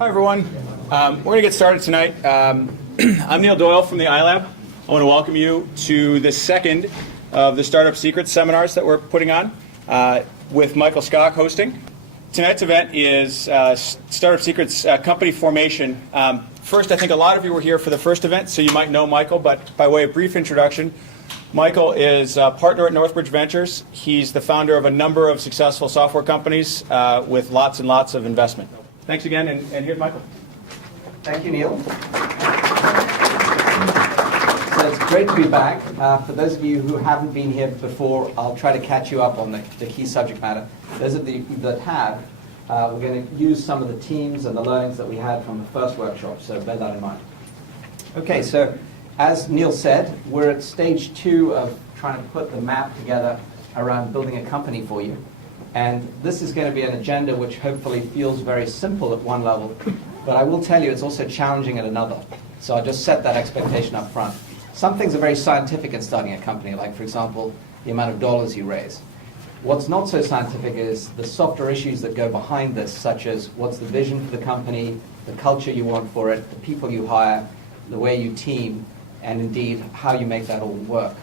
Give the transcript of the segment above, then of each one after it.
Hi, everyone. We're going to get started tonight. I'm Neil Doyle from the iLab. I want to welcome you to the second of the Startup Secrets seminars that we're putting on with Michael Skok hosting. Tonight's event is Startup Secrets company formation. First, I think a lot of you were here for the first event, so you might know Michael, but by way of brief introduction, Michael is a partner at Northbridge Ventures. He's the founder of a number of successful software companies with lots and lots of investment. Thanks again, and here's Michael. Thank you, Neil. So it's great to be back. For those of you who haven't been here before, I'll try to catch you up on the key subject matter. Those of you that have, we're going to use some of the teams and the learnings that we had from the first workshop, so bear that in mind. Okay, so as Neil said, we're at stage 2 of trying to put the map together around building a company for you. And this is going to be an agenda which hopefully feels very simple at one level, but I will tell you it's also challenging at another. So I'll just set that expectation up front. Some things are very scientific in starting a company, like, for example, the amount of dollars you raise. What's not so scientific is the softer issues that go behind this, such as what's the vision for the company, the culture you want for it, the people you hire, the way you team, and indeed how you make that all work.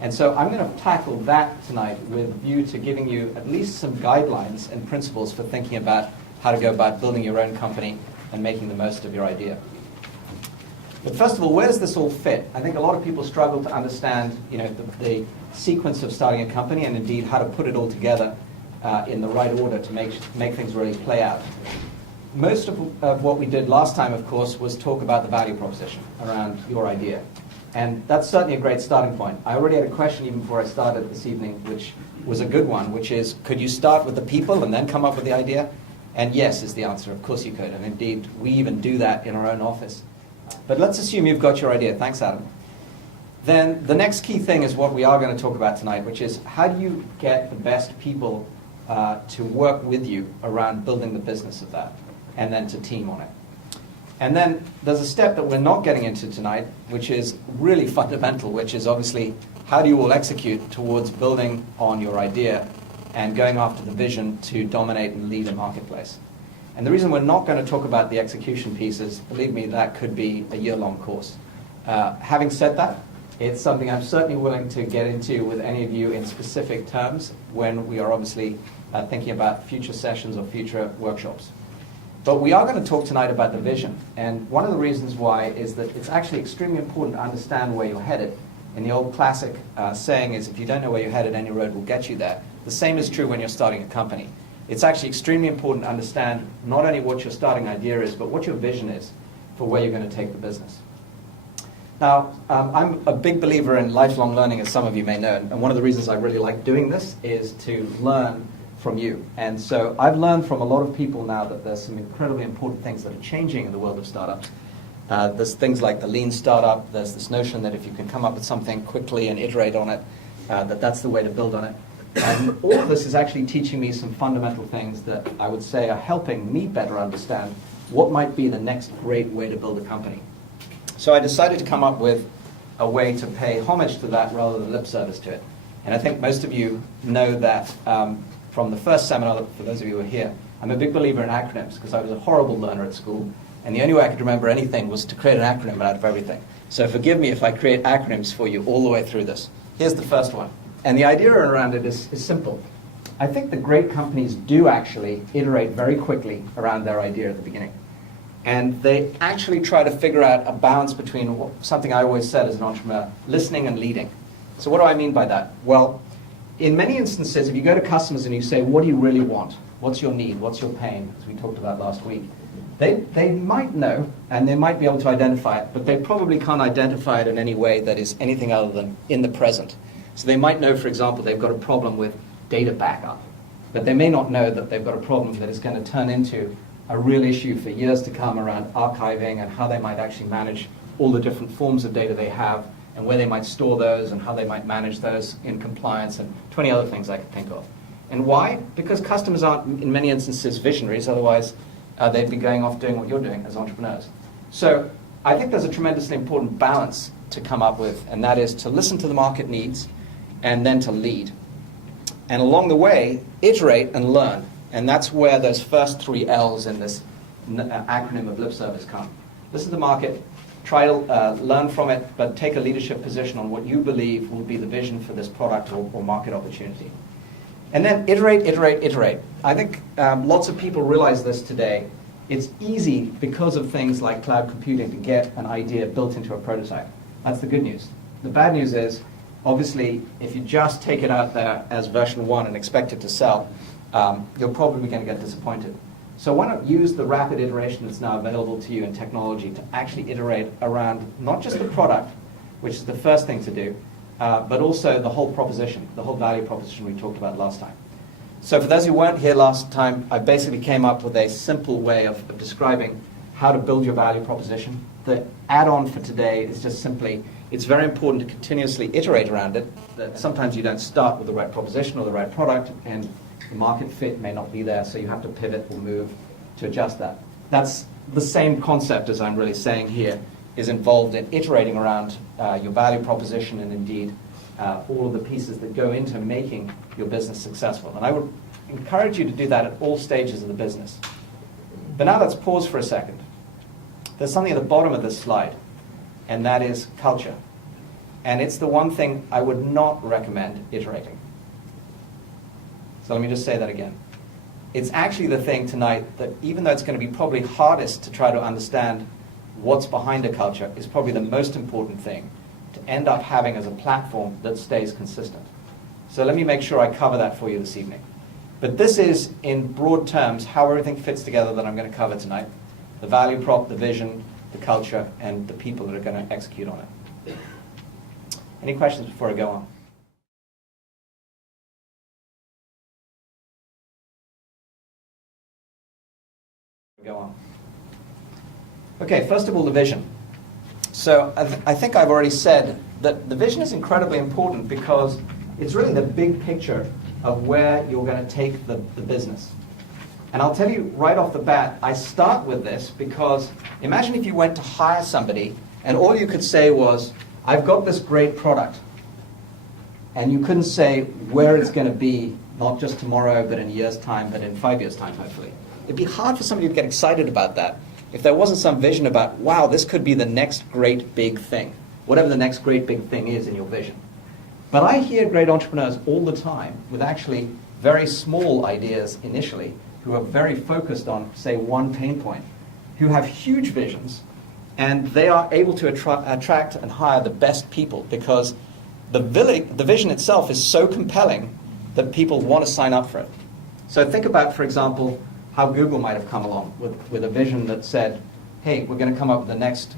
And so I'm going to tackle that tonight with a view to giving you at least some guidelines and principles for thinking about how to go about building your own company and making the most of your idea. But first of all, where does this all fit? I think a lot of people struggle to understand, the sequence of starting a company and indeed how to put it all together in the right order to make things really play out. Most of what we did last time, of course, was talk about the value proposition around your idea. And that's certainly a great starting point. I already had a question even before I started this evening, which was a good one, which is, could you start with the people and then come up with the idea? And yes is the answer. Of course you could. And indeed, we even do that in our own office. But let's assume you've got your idea. Thanks, Adam. Then the next key thing is what we are going to talk about tonight, which is how do you get the best people to work with you around building the business of that, and then to team on it. And then there's a step that we're not getting into tonight, which is really fundamental, which is obviously how do you all execute towards building on your idea and going after the vision to dominate and lead a marketplace. And the reason we're not going to talk about the execution piece is, believe me, that could be a year-long course. Having said that, it's something I'm certainly willing to get into with any of you in specific terms when we are obviously thinking about future sessions or future workshops. But we are going to talk tonight about the vision. And one of the reasons why is that it's actually extremely important to understand where you're headed. And the old classic saying is, if you don't know where you're headed, any road will get you there. The same is true when you're starting a company. It's actually extremely important to understand not only what your starting idea is, but what your vision is for where you're going to take the business. Now, I'm a big believer in lifelong learning, as some of you may know. And one of the reasons I really like doing this is to learn from you. And so I've learned from a lot of people now that there's some incredibly important things that are changing in the world of startups. There's things like the lean startup. There's this notion that if you can come up with something quickly and iterate on it, that's the way to build on it. And all of this is actually teaching me some fundamental things that I would say are helping me better understand what might be the next great way to build a company. So I decided to come up with a way to pay homage to that rather than lip service to it. And I think most of you know that from the first seminar, for those of you who are here, I'm a big believer in acronyms because I was a horrible learner at school, and the only way I could remember anything was to create an acronym out of everything. So forgive me if I create acronyms for you all the way through this. Here's the first one. And the idea around it is simple. I think the great companies do actually iterate very quickly around their idea at the beginning. And they actually try to figure out a balance between something I always said as an entrepreneur, listening and leading. So what do I mean by that? Well, in many instances, if you go to customers and you say, what do you really want? What's your need? What's your pain? As we talked about last week. They might know, and they might be able to identify it, but they probably can't identify it in any way that is anything other than in the present. So they might know, for example, they've got a problem with data backup, but they may not know that they've got a problem that is going to turn into a real issue for years to come around archiving and how they might actually manage all the different forms of data they have and where they might store those and how they might manage those in compliance and 20 other things I could think of. And why? Because customers aren't, in many instances, visionaries. Otherwise, they'd be going off doing what you're doing as entrepreneurs. So I think there's a tremendously important balance to come up with, and that is to listen to the market needs and then to lead. And along the way, iterate and learn. And that's where those first 3 L's in this acronym of lip service come. This is the market. Try to learn from it, but take a leadership position on what you believe will be the vision for this product or market opportunity. And then iterate, iterate, iterate. I think lots of people realize this today. It's easy because of things like cloud computing to get an idea built into a prototype. That's the good news. The bad news is, obviously, if you just take it out there as version 1 and expect it to sell, you're probably going to get disappointed. So why not use the rapid iteration that's now available to you in technology to actually iterate around not just the product, which is the first thing to do, but also the whole proposition, the whole value proposition we talked about last time. So for those who weren't here last time, I basically came up with a simple way of describing how to build your value proposition. The add-on for today is just simply, it's very important to continuously iterate around it. That sometimes you don't start with the right proposition or the right product, and the market fit may not be there, so you have to pivot or move to adjust that. That's the same concept as I'm really saying here, is involved in iterating around your value proposition and indeed all of the pieces that go into making your business successful. And I would encourage you to do that at all stages of the business. But now let's pause for a second. There's something at the bottom of this slide, and that is culture. And it's the one thing I would not recommend iterating. So let me just say that again. It's actually the thing tonight that, even though it's going to be probably hardest to try to understand what's behind a culture, is probably the most important thing to end up having as a platform that stays consistent. So let me make sure I cover that for you this evening. But this is, in broad terms, how everything fits together that I'm going to cover tonight. The value prop, the vision, the culture, and the people that are going to execute on it. Any questions before I go on? Okay, first of all, the vision. So I think I've already said that the vision is incredibly important because it's really the big picture of where you're going to take the business. And I'll tell you right off the bat, I start with this because imagine if you went to hire somebody and all you could say was, I've got this great product. And you couldn't say where it's going to be, not just tomorrow, but in a year's time, but in 5 years' time, hopefully. It'd be hard for somebody to get excited about that if there wasn't some vision about, wow, this could be the next great big thing, whatever the next great big thing is in your vision. But I hear great entrepreneurs all the time with actually very small ideas initially who are very focused on, say, one pain point, who have huge visions, and they are able to attract and hire the best people because the vision itself is so compelling that people want to sign up for it. So think about, for example, how Google might have come along with a vision that said, hey, we're going to come up with the next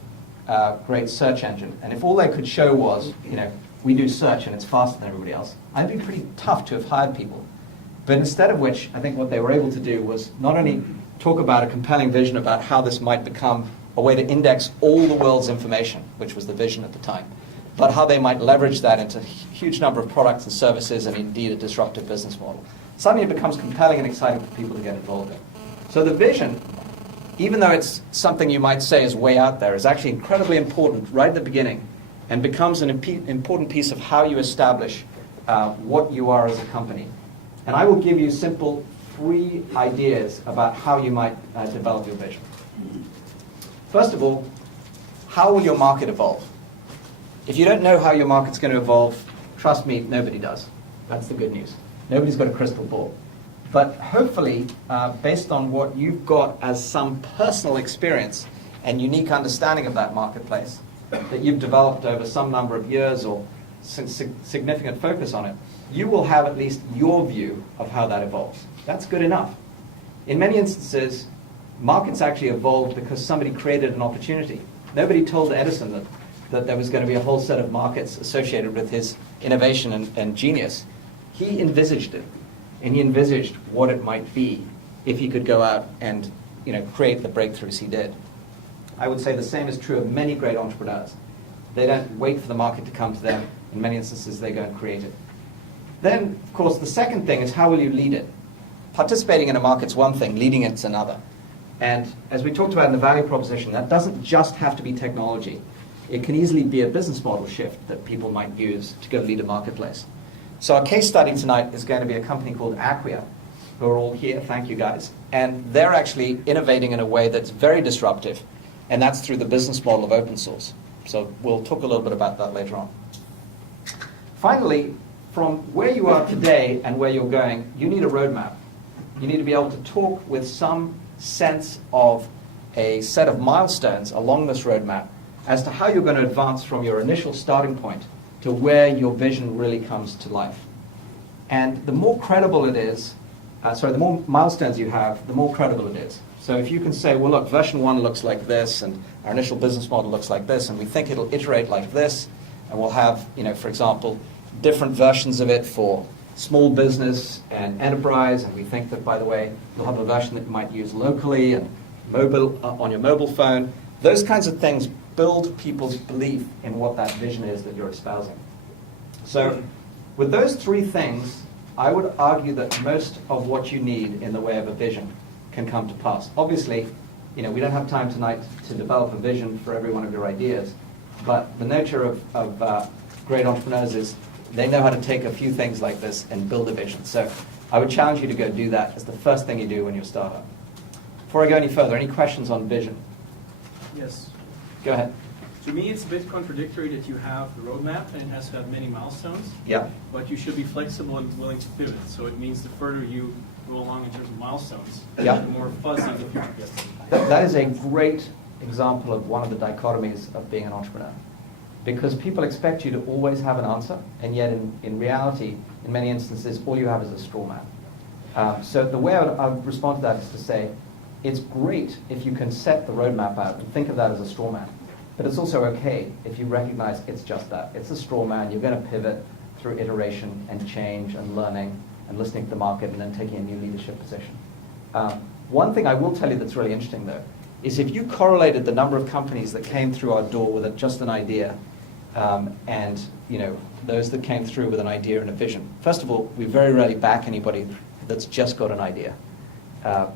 great search engine. And if all they could show was, we do search and it's faster than everybody else, I'd be pretty tough to have hired people. But instead of which, I think what they were able to do was not only talk about a compelling vision about how this might become a way to index all the world's information, which was the vision at the time, but how they might leverage that into a huge number of products and services and indeed a disruptive business model. Suddenly it becomes compelling and exciting for people to get involved in. So the vision, even though it's something you might say is way out there, is actually incredibly important right at the beginning and becomes an important piece of how you establish what you are as a company. And I will give you simple 3 ideas about how you might develop your vision. First of all, how will your market evolve? If you don't know how your market's going to evolve, trust me, nobody does. That's the good news. Nobody's got a crystal ball. But hopefully, based on what you've got as some personal experience and unique understanding of that marketplace that you've developed over some number of years or significant focus on it, you will have at least your view of how that evolves. That's good enough. In many instances, markets actually evolved because somebody created an opportunity. Nobody told Edison that there was going to be a whole set of markets associated with his innovation and genius. He envisaged it, and he envisaged what it might be if he could go out and create the breakthroughs he did. I would say the same is true of many great entrepreneurs. They don't wait for the market to come to them. In many instances, they go and create it. Then, of course, the second thing is how will you lead it? Participating in a market's one thing, leading it's another. And as we talked about in the value proposition, that doesn't just have to be technology. It can easily be a business model shift that people might use to go lead a marketplace. So our case study tonight is going to be a company called Acquia. who are all here. Thank you, guys. And they're actually innovating in a way that's very disruptive, and that's through the business model of open source. So we'll talk a little bit about that later on. Finally, from where you are today and where you're going, you need a roadmap. You need to be able to talk with some sense of a set of milestones along this roadmap as to how you're going to advance from your initial starting point to where your vision really comes to life. And the more credible it is, the more milestones you have, the more credible it is. So if you can say, well, look, version 1 looks like this, and our initial business model looks like this, and we think it'll iterate like this, and we'll have, for example, different versions of it for small business and enterprise, and we think that, by the way, you'll have a version that you might use locally and mobile on your mobile phone. Those kinds of things build people's belief in what that vision is that you're espousing. So with those three things, I would argue that most of what you need in the way of a vision can come to pass. Obviously, we don't have time tonight to develop a vision for every one of your ideas, but the nature of great entrepreneurs is they know how to take a few things like this and build a vision. So I would challenge you to go do that as the first thing you do when you start up. Before I go any further, any questions on vision? Yes. Go ahead. To me, it's a bit contradictory that you have the roadmap and it has to have many milestones. Yeah. But you should be flexible and willing to pivot. So it means the further you go along in terms of milestones, Yeah. the more fuzzy the future gets. That is a great example of one of the dichotomies of being an entrepreneur. Because people expect you to always have an answer, and yet in reality, in many instances, all you have is a straw man. So the way I would respond to that is to say, it's great if you can set the roadmap out and think of that as a straw man. But it's also okay if you recognize it's just that. It's a straw man. You're going to pivot through iteration and change and learning and listening to the market and then taking a new leadership position. One thing I will tell you that's really interesting, though, is if you correlated the number of companies that came through our door with just an idea and those that came through with an idea and a vision. First of all, we very rarely back anybody that's just got an idea.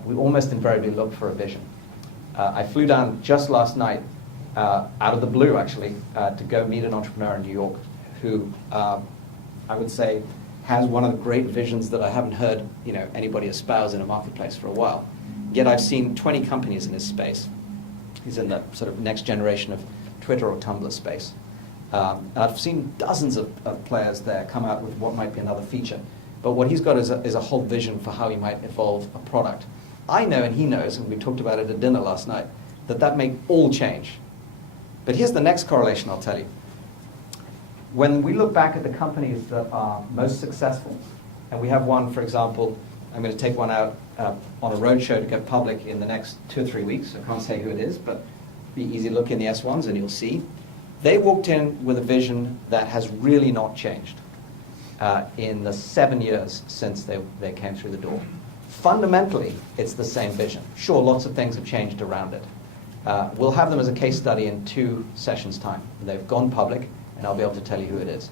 We almost invariably look for a vision. I flew down just last night, out of the blue actually, to go meet an entrepreneur in New York who I would say has one of the great visions that I haven't heard anybody espouse in a marketplace for a while. Yet I've seen 20 companies in his space. He's in the sort of next generation of Twitter or Tumblr space. And I've seen dozens of players there come out with what might be another feature. But what he's got is a whole vision for how he might evolve a product. I know, and he knows, and we talked about it at dinner last night, that may all change. But here's the next correlation I'll tell you. When we look back at the companies that are most successful, and we have one, for example, I'm going to take one out on a roadshow to go public in the next 2 or 3 weeks. I can't say who it is, but be easy to look in the S1s and you'll see. They walked in with a vision that has really not changed in the 7 years since they came through the door. Fundamentally, it's the same vision. Sure, lots of things have changed around it. We'll have them as a case study in 2 sessions' time. They've gone public, and I'll be able to tell you who it is.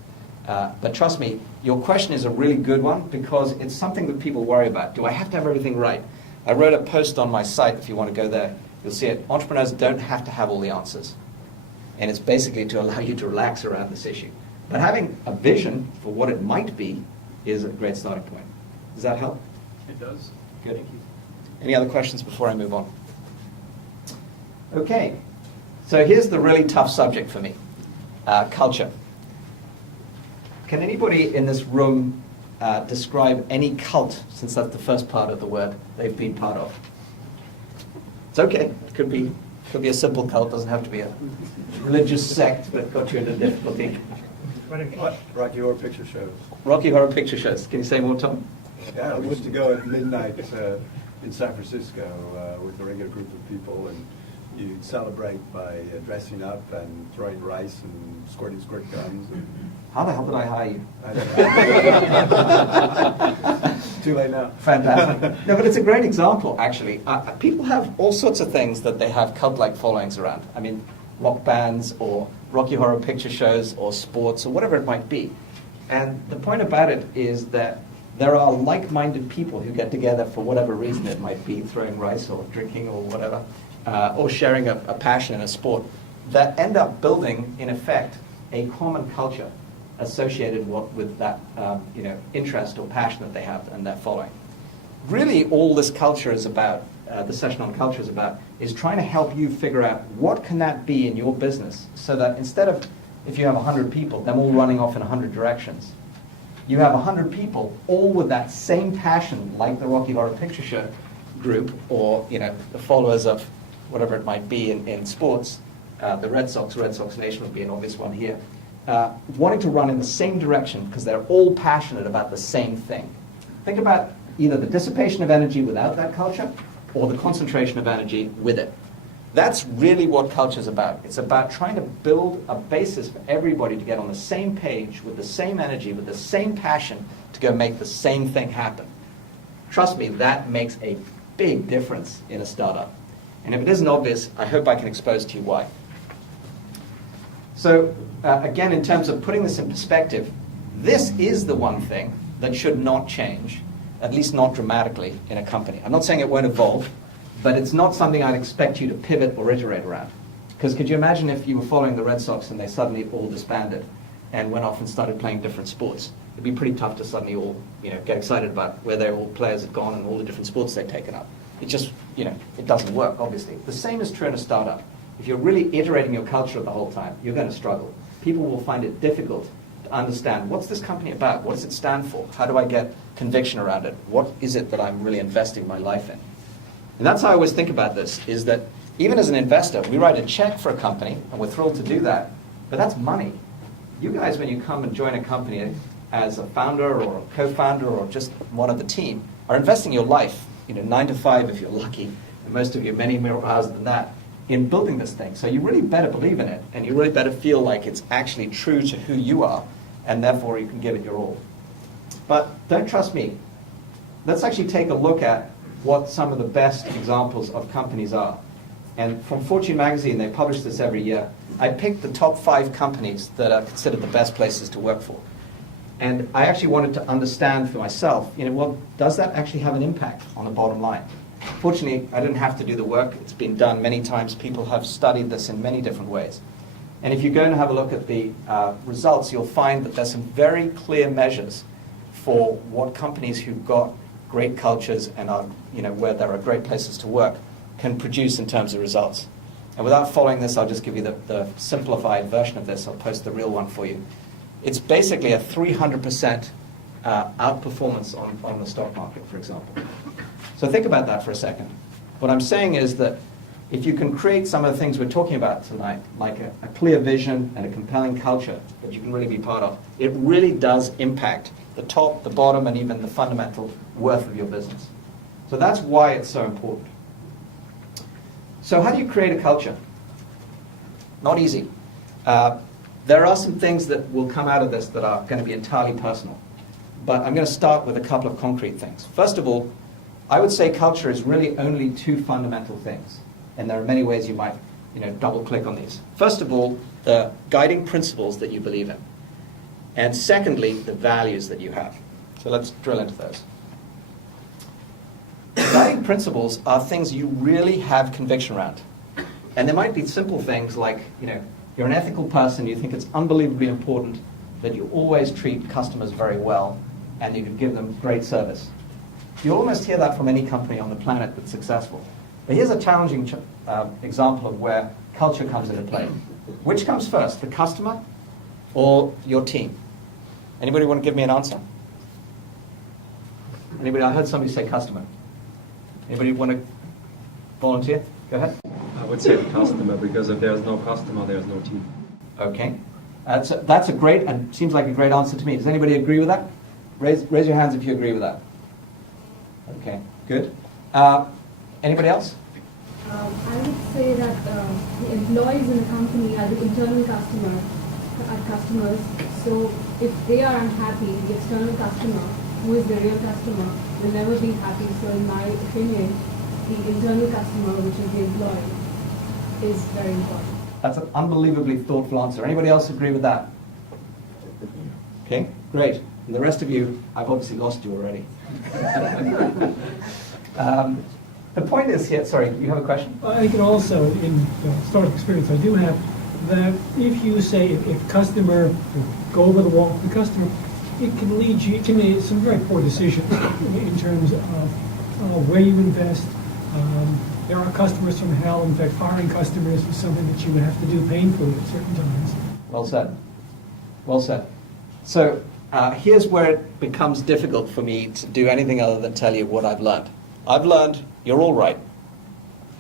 But trust me, your question is a really good one because it's something that people worry about. Do I have to have everything right? I wrote a post on my site, if you want to go there. You'll see it. Entrepreneurs don't have to have all the answers. And it's basically to allow you to relax around this issue. But having a vision for what it might be is a great starting point. Does that help? It does. Good. Thank you. Any other questions before I move on? Okay. So here's the really tough subject for me. Culture. Can anybody in this room describe any cult, since that's the first part of the word, they've been part of? It's okay. It could be a simple cult. Doesn't have to be a religious sect that got you into difficulty. Rocky Horror Picture Shows. Rocky Horror Picture Shows. Can you say more, Tom? Yeah, we used to go at midnight in San Francisco with a regular group of people, and you'd celebrate by dressing up and throwing rice and squirting squirt guns. And How the hell did I hire you? I don't know. Too late now. Fantastic. No, but it's a great example, actually. People have all sorts of things that they have cult-like followings around. I mean, rock bands or Rocky Horror Picture Shows or sports or whatever it might be. And the point about it is that there are like-minded people who get together for whatever reason it might be, throwing rice or drinking or whatever, or sharing a passion in a sport, that end up building, in effect, a common culture associated with that interest or passion that they have and that following. really all this culture is about, the session on culture is about, is trying to help you figure out what can that be in your business so that instead of, if you have 100 people, them all running off in 100 directions, you have 100 people all with that same passion, like the Rocky Horror Picture Show group, or the followers of whatever it might be in sports, the Red Sox Nation would be an obvious one here, wanting to run in the same direction because they're all passionate about the same thing. Think about either the dissipation of energy without that culture or the concentration of energy with it. That's really what culture is about. It's about trying to build a basis for everybody to get on the same page with the same energy, with the same passion to go make the same thing happen. Trust me, that makes a big difference in a startup. And if it isn't obvious, I hope I can expose to you why. So again, in terms of putting this in perspective, this is the one thing that should not change, at least not dramatically, in a company. I'm not saying it won't evolve, but it's not something I'd expect you to pivot or iterate around. Because could you imagine if you were following the Red Sox and they suddenly all disbanded and went off and started playing different sports? It'd be pretty tough to suddenly all get excited about where their all players have gone and all the different sports they've taken up. It just, it doesn't work, obviously. The same is true in a startup. If you're really iterating your culture the whole time, you're going to struggle. People will find it difficult to understand, what's this company about? What does it stand for? How do I get conviction around it? What is it that I'm really investing my life in? And that's how I always think about this, is that even as an investor, we write a check for a company, and we're thrilled to do that, but that's money. You guys, when you come and join a company as a founder or a co-founder or just one of the team, are investing your life, 9 to 5 if you're lucky, and most of you many more hours than that, in building this thing. So you really better believe in it, and you really better feel like it's actually true to who you are, and therefore you can give it your all. But don't trust me. Let's actually take a look at what some of the best examples of companies are. And from Fortune magazine, they publish this every year. I picked the top 5 companies that are considered the best places to work for. And I actually wanted to understand for myself, well, does that actually have an impact on the bottom line? Fortunately, I didn't have to do the work. It's been done many times. People have studied this in many different ways. And if you go and have a look at the results, you'll find that there's some very clear measures for what companies who've got great cultures and are, where there are great places to work can produce in terms of results. And without following this, I'll just give you the simplified version of this. I'll post the real one for you. It's basically a 300% outperformance on the stock market, for example. So think about that for a second. What I'm saying is that if you can create some of the things we're talking about tonight, like a clear vision and a compelling culture that you can really be part of, it really does impact the top, the bottom, and even the fundamental worth of your business. So that's why it's so important. So how do you create a culture? Not easy. There are some things that will come out of this that are going to be entirely personal. But I'm going to start with a couple of concrete things. First of all, I would say culture is really only 2 fundamental things. And there are many ways you might double click on these. First of all, the guiding principles that you believe in. And secondly, the values that you have. So let's drill into those. Guiding principles are things you really have conviction around. And there might be simple things like, you're an ethical person, you think it's unbelievably important that you always treat customers very well and you can give them great service. You almost hear that from any company on the planet that's successful. But here's a challenging example of where culture comes into play. Which comes first, the customer or your team? Anybody want to give me an answer? Anybody? I heard somebody say customer. Anybody want to volunteer? Go ahead. I would say the customer, because if there's no customer, there's no team. Okay. That's a great, and seems like a great answer to me. Does anybody agree with that? Raise your hands if you agree with that. Okay, good. Anybody else? I would say that the employees in the company are the internal customers. So if they are unhappy, the external customer, who is the real customer, will never be happy. So in my opinion, the internal customer, which is the employee, is very important. That's an unbelievably thoughtful answer. Anybody else agree with that? Okay, great. And the rest of you, I've obviously lost you already. The point is here, sorry, you have a question? I think also in startup experience I do have that if you say if customer go over the wall, the customer it can lead you to make some very poor decisions in terms of where you invest. There are customers from hell. In fact, firing customers is something that you would have to do painfully at certain times. Well said. Well said. So here's where it becomes difficult for me to do anything other than tell you what I've learned. I've learned you're all right.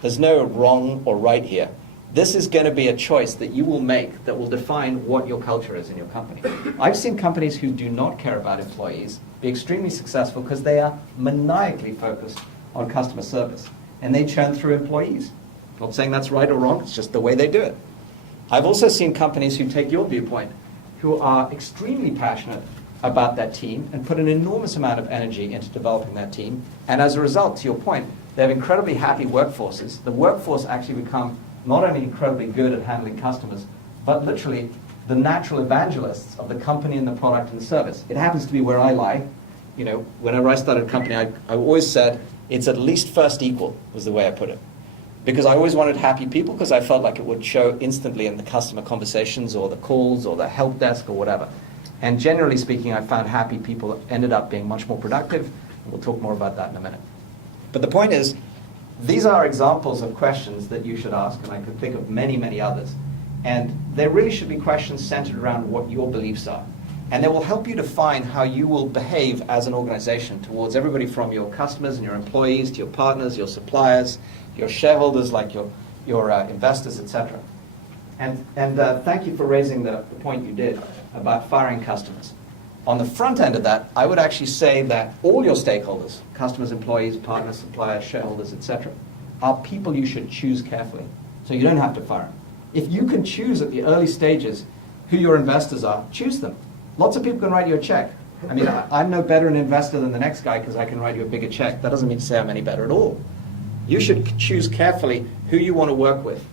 There's no wrong or right here. This is going to be a choice that you will make that will define what your culture is in your company. I've seen companies who do not care about employees be extremely successful because they are maniacally focused on customer service. And they churn through employees. I'm not saying that's right or wrong, it's just the way they do it. I've also seen companies who take your viewpoint, who are extremely passionate about that team and put an enormous amount of energy into developing that team. And as a result, to your point, they have incredibly happy workforces. The workforce actually become not only incredibly good at handling customers, but literally the natural evangelists of the company and the product and the service. It happens to be where I lie. You know, whenever I started a company, I always said, it's at least first equal, was the way I put it. Because I always wanted happy people, because I felt like it would show instantly in the customer conversations or the calls or the help desk or whatever. And generally speaking, I found happy people ended up being much more productive. And we'll talk more about that in a minute. But the point is, these are examples of questions that you should ask, and I could think of many, many others. And there really should be questions centered around what your beliefs are. And they will help you define how you will behave as an organization towards everybody from your customers and your employees to your partners, your suppliers, your shareholders like your investors, etc. And thank you for raising the point you did about firing customers. On the front end of that, I would actually say that all your stakeholders, customers, employees, partners, suppliers, shareholders, etc., are people you should choose carefully. So you don't have to fire them. If you can choose at the early stages who your investors are, choose them. Lots of people can write you a check. I mean, I'm no better an investor than the next guy because I can write you a bigger check. That doesn't mean to say I'm any better at all. You should choose carefully who you want to work with.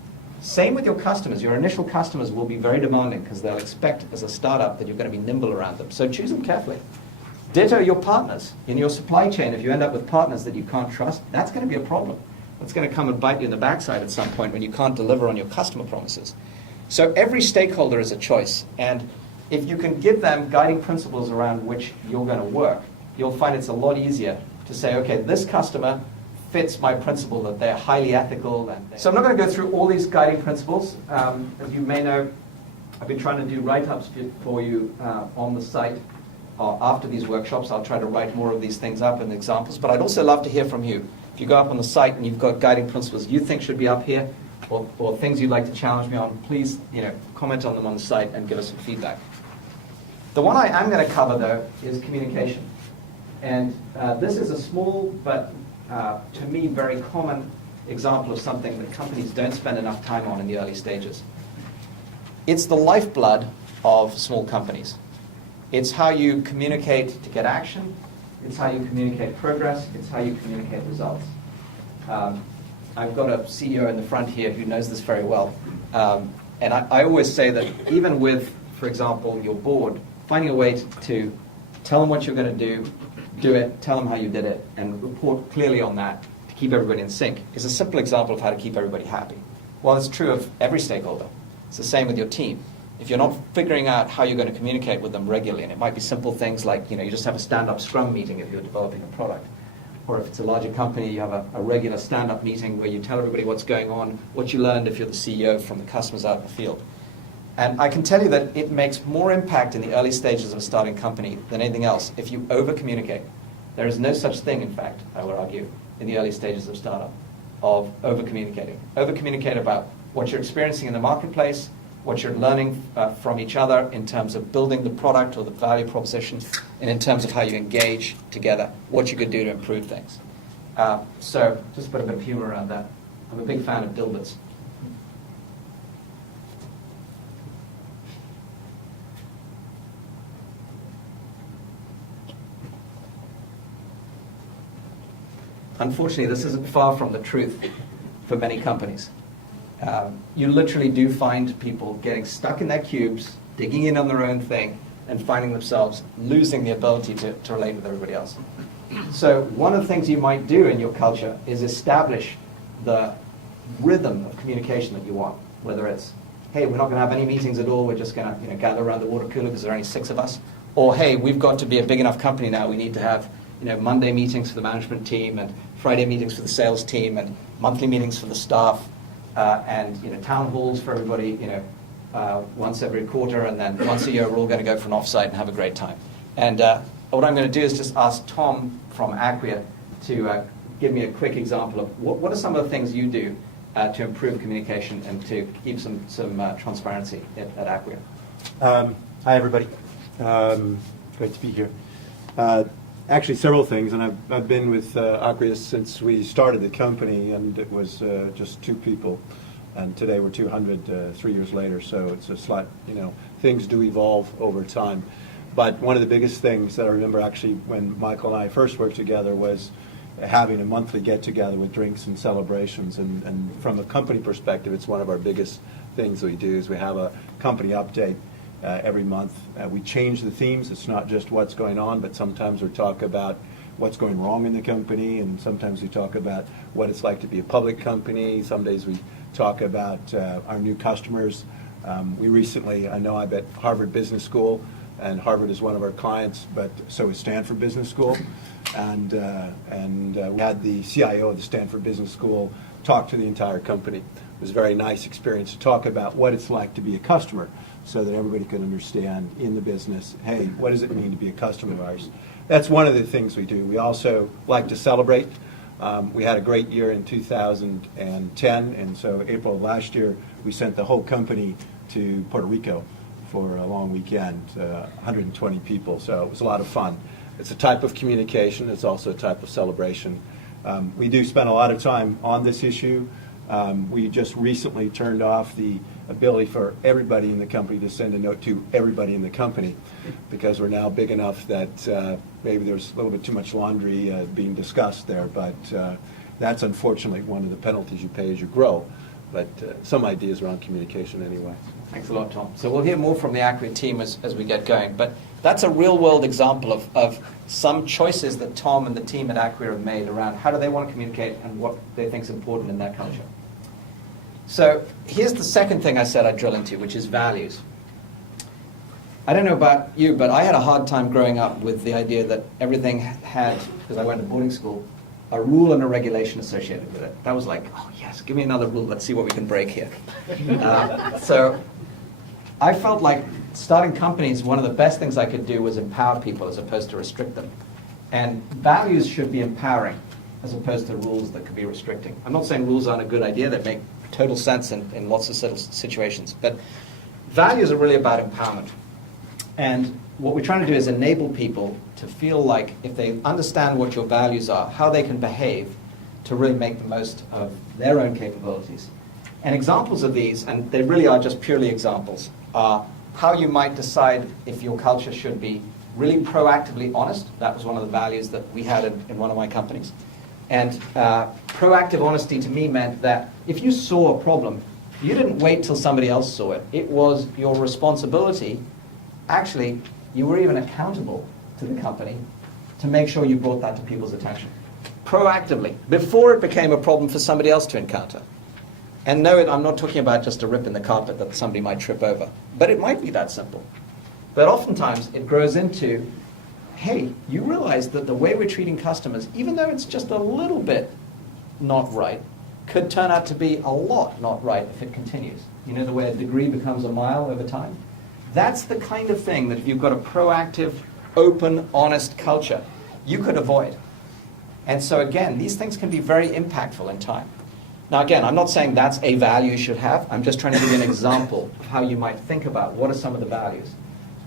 Same with your customers. Your initial customers will be very demanding because they'll expect as a startup that you're going to be nimble around them. So choose them carefully. Ditto your partners. In your supply chain, if you end up with partners that you can't trust, that's going to be a problem. That's going to come and bite you in the backside at some point when you can't deliver on your customer promises. So every stakeholder is a choice. And if you can give them guiding principles around which you're going to work, you'll find it's a lot easier to say, okay, this customer fits my principle that they're highly ethical. So I'm not going to go through all these guiding principles. As you may know, I've been trying to do write-ups for you on the site. After these workshops, I'll try to write more of these things up and examples. But I'd also love to hear from you. If you go up on the site and you've got guiding principles you think should be up here, or things you'd like to challenge me on, please comment on them on the site and give us some feedback. The one I am going to cover, though, is communication. And this is a small but, to me, very common example of something that companies don't spend enough time on in the early stages. It's the lifeblood of small companies. It's how you communicate to get action. It's how you communicate progress. It's how you communicate results. I've got a CEO in the front here who knows this very well. And I always say that even with, for example, your board, finding a way to tell them what you're going to do it, tell them how you did it, and report clearly on that to keep everybody in sync is a simple example of how to keep everybody happy. Well, it's true of every stakeholder. It's the same with your team. If you're not figuring out how you're going to communicate with them regularly, and it might be simple things like, you just have a stand-up scrum meeting if you're developing a product. Or if it's a larger company, you have a regular stand-up meeting where you tell everybody what's going on, what you learned if you're the CEO from the customers out in the field. And I can tell you that it makes more impact in the early stages of a starting company than anything else if you over-communicate. There is no such thing, in fact, I would argue, in the early stages of startup, of over-communicating. Over-communicate about what you're experiencing in the marketplace, what you're learning from each other in terms of building the product or the value proposition, and in terms of how you engage together, what you could do to improve things. So just put a bit of humor around that. I'm a big fan of Dilberts. Unfortunately, this isn't far from the truth for many companies. You literally do find people getting stuck in their cubes, digging in on their own thing, and finding themselves losing the ability to relate with everybody else. So one of the things you might do in your culture is establish the rhythm of communication that you want, whether it's hey, we're not going to have any meetings at all, we're just going to gather around the water cooler because there are only 6 of us. Or, hey, we've got to be a big enough company now, we need to have Monday meetings for the management team, and Friday meetings for the sales team, and monthly meetings for the staff, and town halls for everybody, once every quarter, and then once a year we're all going to go for an offsite and have a great time. And what I'm going to do is just ask Tom from Acquia to give me a quick example of what are some of the things you do to improve communication and to keep some transparency at Acquia. Hi, everybody. Great to be here. Actually, several things, and I've been with Acquia since we started the company, and it was just 2 people, and today we're 200 3 years later. So it's a slight, things do evolve over time. But one of the biggest things that I remember actually when Michael and I first worked together was having a monthly get-together with drinks and celebrations. And from a company perspective, it's one of our biggest things that we do is we have a company update every month. We change the themes. It's not just what's going on, but sometimes we talk about what's going wrong in the company, and sometimes we talk about what it's like to be a public company. Some days we talk about our new customers. We recently, I know I'm at Harvard Business School, and Harvard is one of our clients, but so is Stanford Business School. And we had the CIO of the Stanford Business School talk to the entire company. It was a very nice experience to talk about what it's like to be a customer so that everybody could understand in the business, hey, what does it mean to be a customer of ours? That's one of the things we do. We also like to celebrate. We had a great year in 2010, and so April of last year, we sent the whole company to Puerto Rico for a long weekend, 120 people, so it was a lot of fun. It's a type of communication. It's also a type of celebration. We do spend a lot of time on this issue. We just recently turned off the ability for everybody in the company to send a note to everybody in the company because we're now big enough that maybe there's a little bit too much laundry being discussed there, but that's unfortunately one of the penalties you pay as you grow. But some ideas around communication anyway. Thanks a lot, Tom. So we'll hear more from the Acquia team as we get going. But that's a real-world example of some choices that Tom and the team at Acquia have made around how do they want to communicate and what they think is important in their culture. So here's the second thing I said I'd drill into, which is values. I don't know about you, but I had a hard time growing up with the idea that everything had, because I went to boarding school, a rule and a regulation associated with it. That was like, oh yes, give me another rule, let's see what we can break here. So I felt like starting companies, one of the best things I could do was empower people as opposed to restrict them. And values should be empowering as opposed to rules that could be restricting. I'm not saying rules aren't a good idea, they make total sense in lots of situations, but values are really about empowerment. And what we're trying to do is enable people to feel like if they understand what your values are, how they can behave to really make the most of their own capabilities. And examples of these, and they really are just purely examples, are how you might decide if your culture should be really proactively honest. That was one of the values that we had in one of my companies. And proactive honesty to me meant that if you saw a problem, you didn't wait till somebody else saw it. It was your responsibility. Actually, you were even accountable to the company to make sure you brought that to people's attention. Proactively, before it became a problem for somebody else to encounter. And no, I'm not talking about just a rip in the carpet that somebody might trip over. But it might be that simple. But oftentimes it grows into, hey, you realize that the way we're treating customers, even though it's just a little bit not right, could turn out to be a lot not right if it continues. You know the way a degree becomes a mile over time? That's the kind of thing that if you've got a proactive, open, honest culture, you could avoid. And so again, these things can be very impactful in time. Now again, I'm not saying that's a value you should have. I'm just trying to give you an example of how you might think about what are some of the values.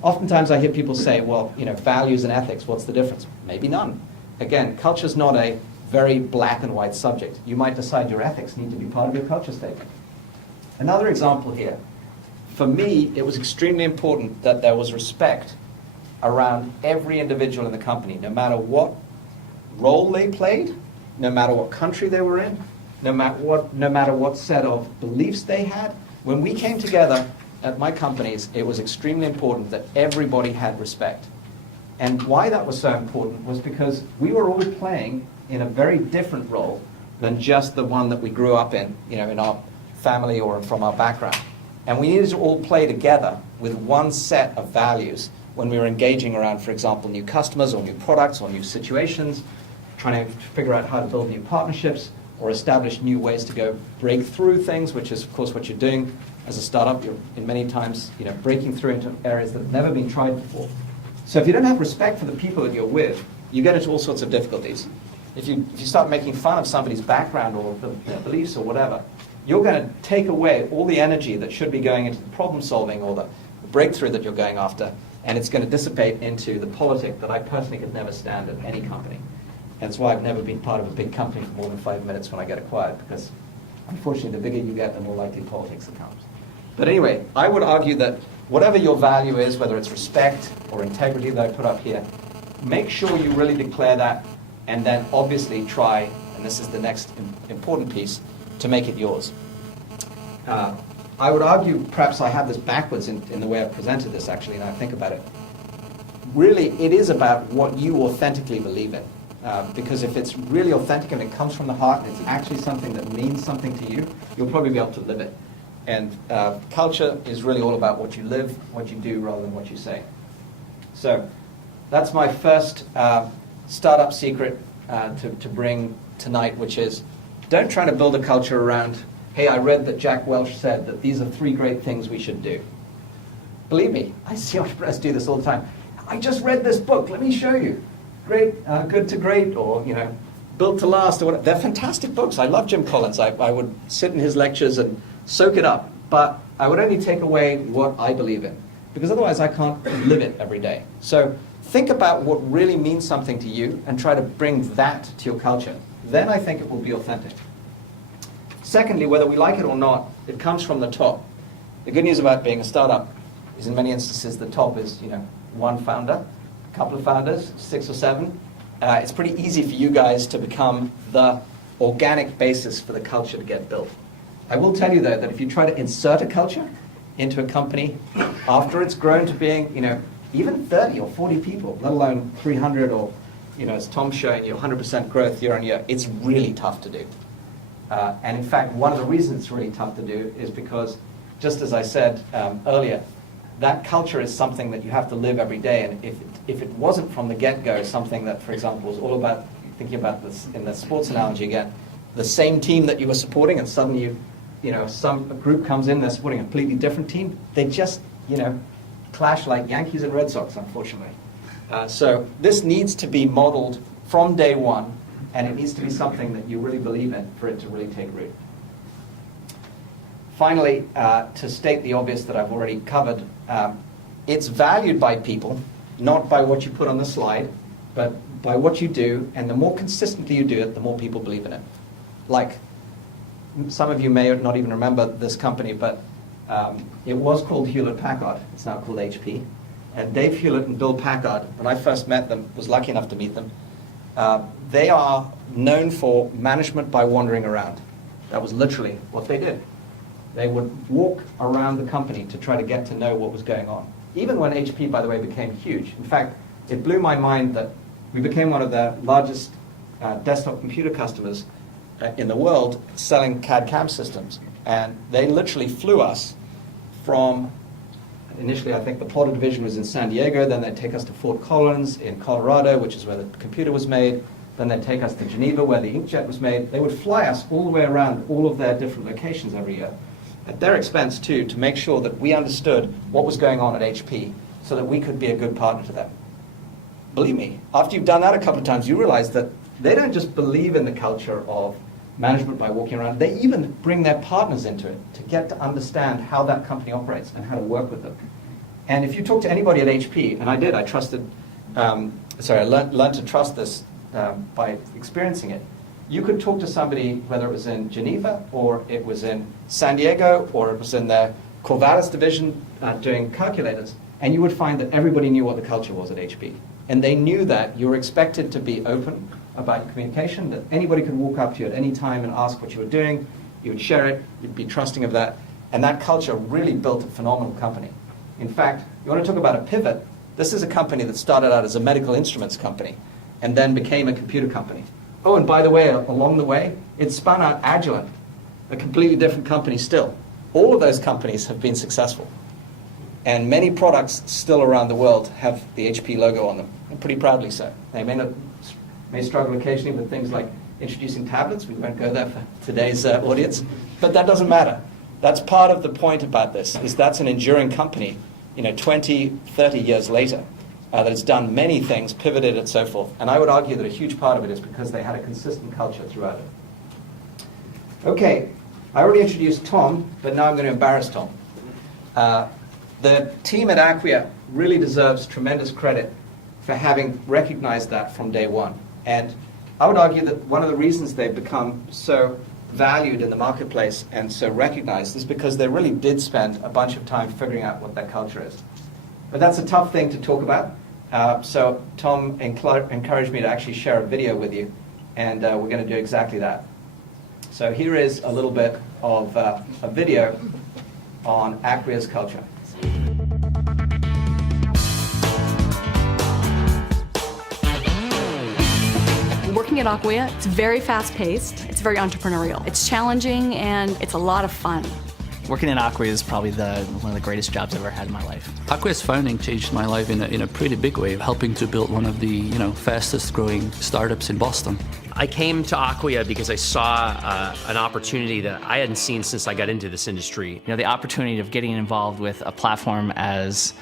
Oftentimes I hear people say, well, values and ethics, what's the difference? Maybe none. Again, culture's not a very black and white subject. You might decide your ethics need to be part of your culture statement. Another example here. For me, it was extremely important that there was respect around every individual in the company, no matter what role they played, no matter what country they were in, no matter what set of beliefs they had. When we came together at my companies, it was extremely important that everybody had respect. And why that was so important was because we were all playing in a very different role than just the one that we grew up in our family or from our background. And we needed to all play together with one set of values when we were engaging around, for example, new customers or new products or new situations, trying to figure out how to build new partnerships or establish new ways to go break through things, which is, of course, what you're doing as a startup. You're, in many times, breaking through into areas that have never been tried before. So if you don't have respect for the people that you're with, you get into all sorts of difficulties. If you start making fun of somebody's background or their beliefs or whatever, you're going to take away all the energy that should be going into the problem solving or the breakthrough that you're going after, and it's going to dissipate into the politic that I personally could never stand at any company. And that's why I've never been part of a big company for more than 5 minutes when I get acquired, because unfortunately the bigger you get, the more likely politics becomes. But anyway, I would argue that whatever your value is, whether it's respect or integrity that I put up here, make sure you really declare that, and then obviously try, and this is the next important piece, to make it yours. I would argue, perhaps I have this backwards in the way I've presented this actually, and I think about it. Really, it is about what you authentically believe in. Because if it's really authentic and it comes from the heart and it's actually something that means something to you, you'll probably be able to live it. And culture is really all about what you live, what you do, rather than what you say. So that's my first startup secret to bring tonight, which is don't try to build a culture around, hey, I read that Jack Welch said that these are 3 great things we should do. Believe me, I see entrepreneurs do this all the time. I just read this book, let me show you. Great, Good to Great, or Built to Last, or whatever. They're fantastic books. I love Jim Collins. I would sit in his lectures and soak it up, but I would only take away what I believe in, because otherwise I can't live it every day. So think about what really means something to you and try to bring that to your culture. Then I think it will be authentic. Secondly, whether we like it or not, it comes from the top. The good news about being a startup is in many instances the top is one founder, a couple of founders, 6 or 7. It's pretty easy for you guys to become the organic basis for the culture to get built. I will tell you, though, that if you try to insert a culture into a company after it's grown to being, even 30 or 40 people, let alone 300 or, as Tom's showing you, 100% growth year on year, it's really tough to do. And in fact, one of the reasons it's really tough to do is because, just as I said earlier, that culture is something that you have to live every day. And if it wasn't from the get-go something that, for example, was all about, thinking about this in the sports analogy again, the same team that you were supporting, and suddenly some group comes in, they're supporting a completely different team, they just, clash like Yankees and Red Sox, unfortunately. So this needs to be modeled from day one, and it needs to be something that you really believe in for it to really take root. Finally, to state the obvious that I've already covered, it's valued by people, not by what you put on the slide, but by what you do, and the more consistently you do it, the more people believe in it. Like, some of you may not even remember this company, but it was called Hewlett-Packard. It's now called HP. And Dave Hewlett and Bill Packard, when I first met them, was lucky enough to meet them, they are known for management by wandering around. That was literally what they did. They would walk around the company to try to get to know what was going on. Even when HP, by the way, became huge. In fact, it blew my mind that we became one of the largest desktop computer customers in the world selling CAD/CAM systems. And they literally flew us from, initially I think the Porter division was in San Diego, then they'd take us to Fort Collins in Colorado, which is where the computer was made, then they'd take us to Geneva where the inkjet was made. They would fly us all the way around all of their different locations every year, at their expense too, to make sure that we understood what was going on at HP so that we could be a good partner to them. Believe me, after you've done that a couple of times, you realize that they don't just believe in the culture of management by walking around, they even bring their partners into it to get to understand how that company operates and how to work with them. And if you talk to anybody at HP, and I did, I learned to trust this by experiencing it. You could talk to somebody, whether it was in Geneva, or it was in San Diego, or it was in their Corvallis division doing calculators, and you would find that everybody knew what the culture was at HP. And they knew that you were expected to be open about your communication, that anybody could walk up to you at any time and ask what you were doing, you would share it, you'd be trusting of that, and that culture really built a phenomenal company. In fact, you want to talk about a pivot, this is a company that started out as a medical instruments company and then became a computer company. Oh, and by the way, along the way, it spun out Agilent, a completely different company still, all of those companies have been successful. And many products still around the world have the HP logo on them, and pretty proudly so. They may struggle occasionally with things like introducing tablets. We won't go there for today's audience, but that doesn't matter. That's part of the point about this, is that's an enduring company, 20, 30 years later, that has done many things, pivoted and so forth. And I would argue that a huge part of it is because they had a consistent culture throughout it. Okay, I already introduced Tom, but now I'm going to embarrass Tom. The team at Acquia really deserves tremendous credit for having recognized that from day one. And I would argue that one of the reasons they've become so valued in the marketplace and so recognized is because they really did spend a bunch of time figuring out what their culture is. But that's a tough thing to talk about. So Tom encouraged me to actually share a video with you, and we're going to do exactly that. So here is a little bit of a video on Acquia's culture. Working at Acquia, it's very fast-paced, it's very entrepreneurial. It's challenging and it's a lot of fun. Working at Acquia is probably one of the greatest jobs I've ever had in my life. Acquia's founding changed my life in a pretty big way, helping to build one of the fastest growing startups in Boston. I came to Acquia because I saw an opportunity that I hadn't seen since I got into this industry. The opportunity of getting involved with a platform as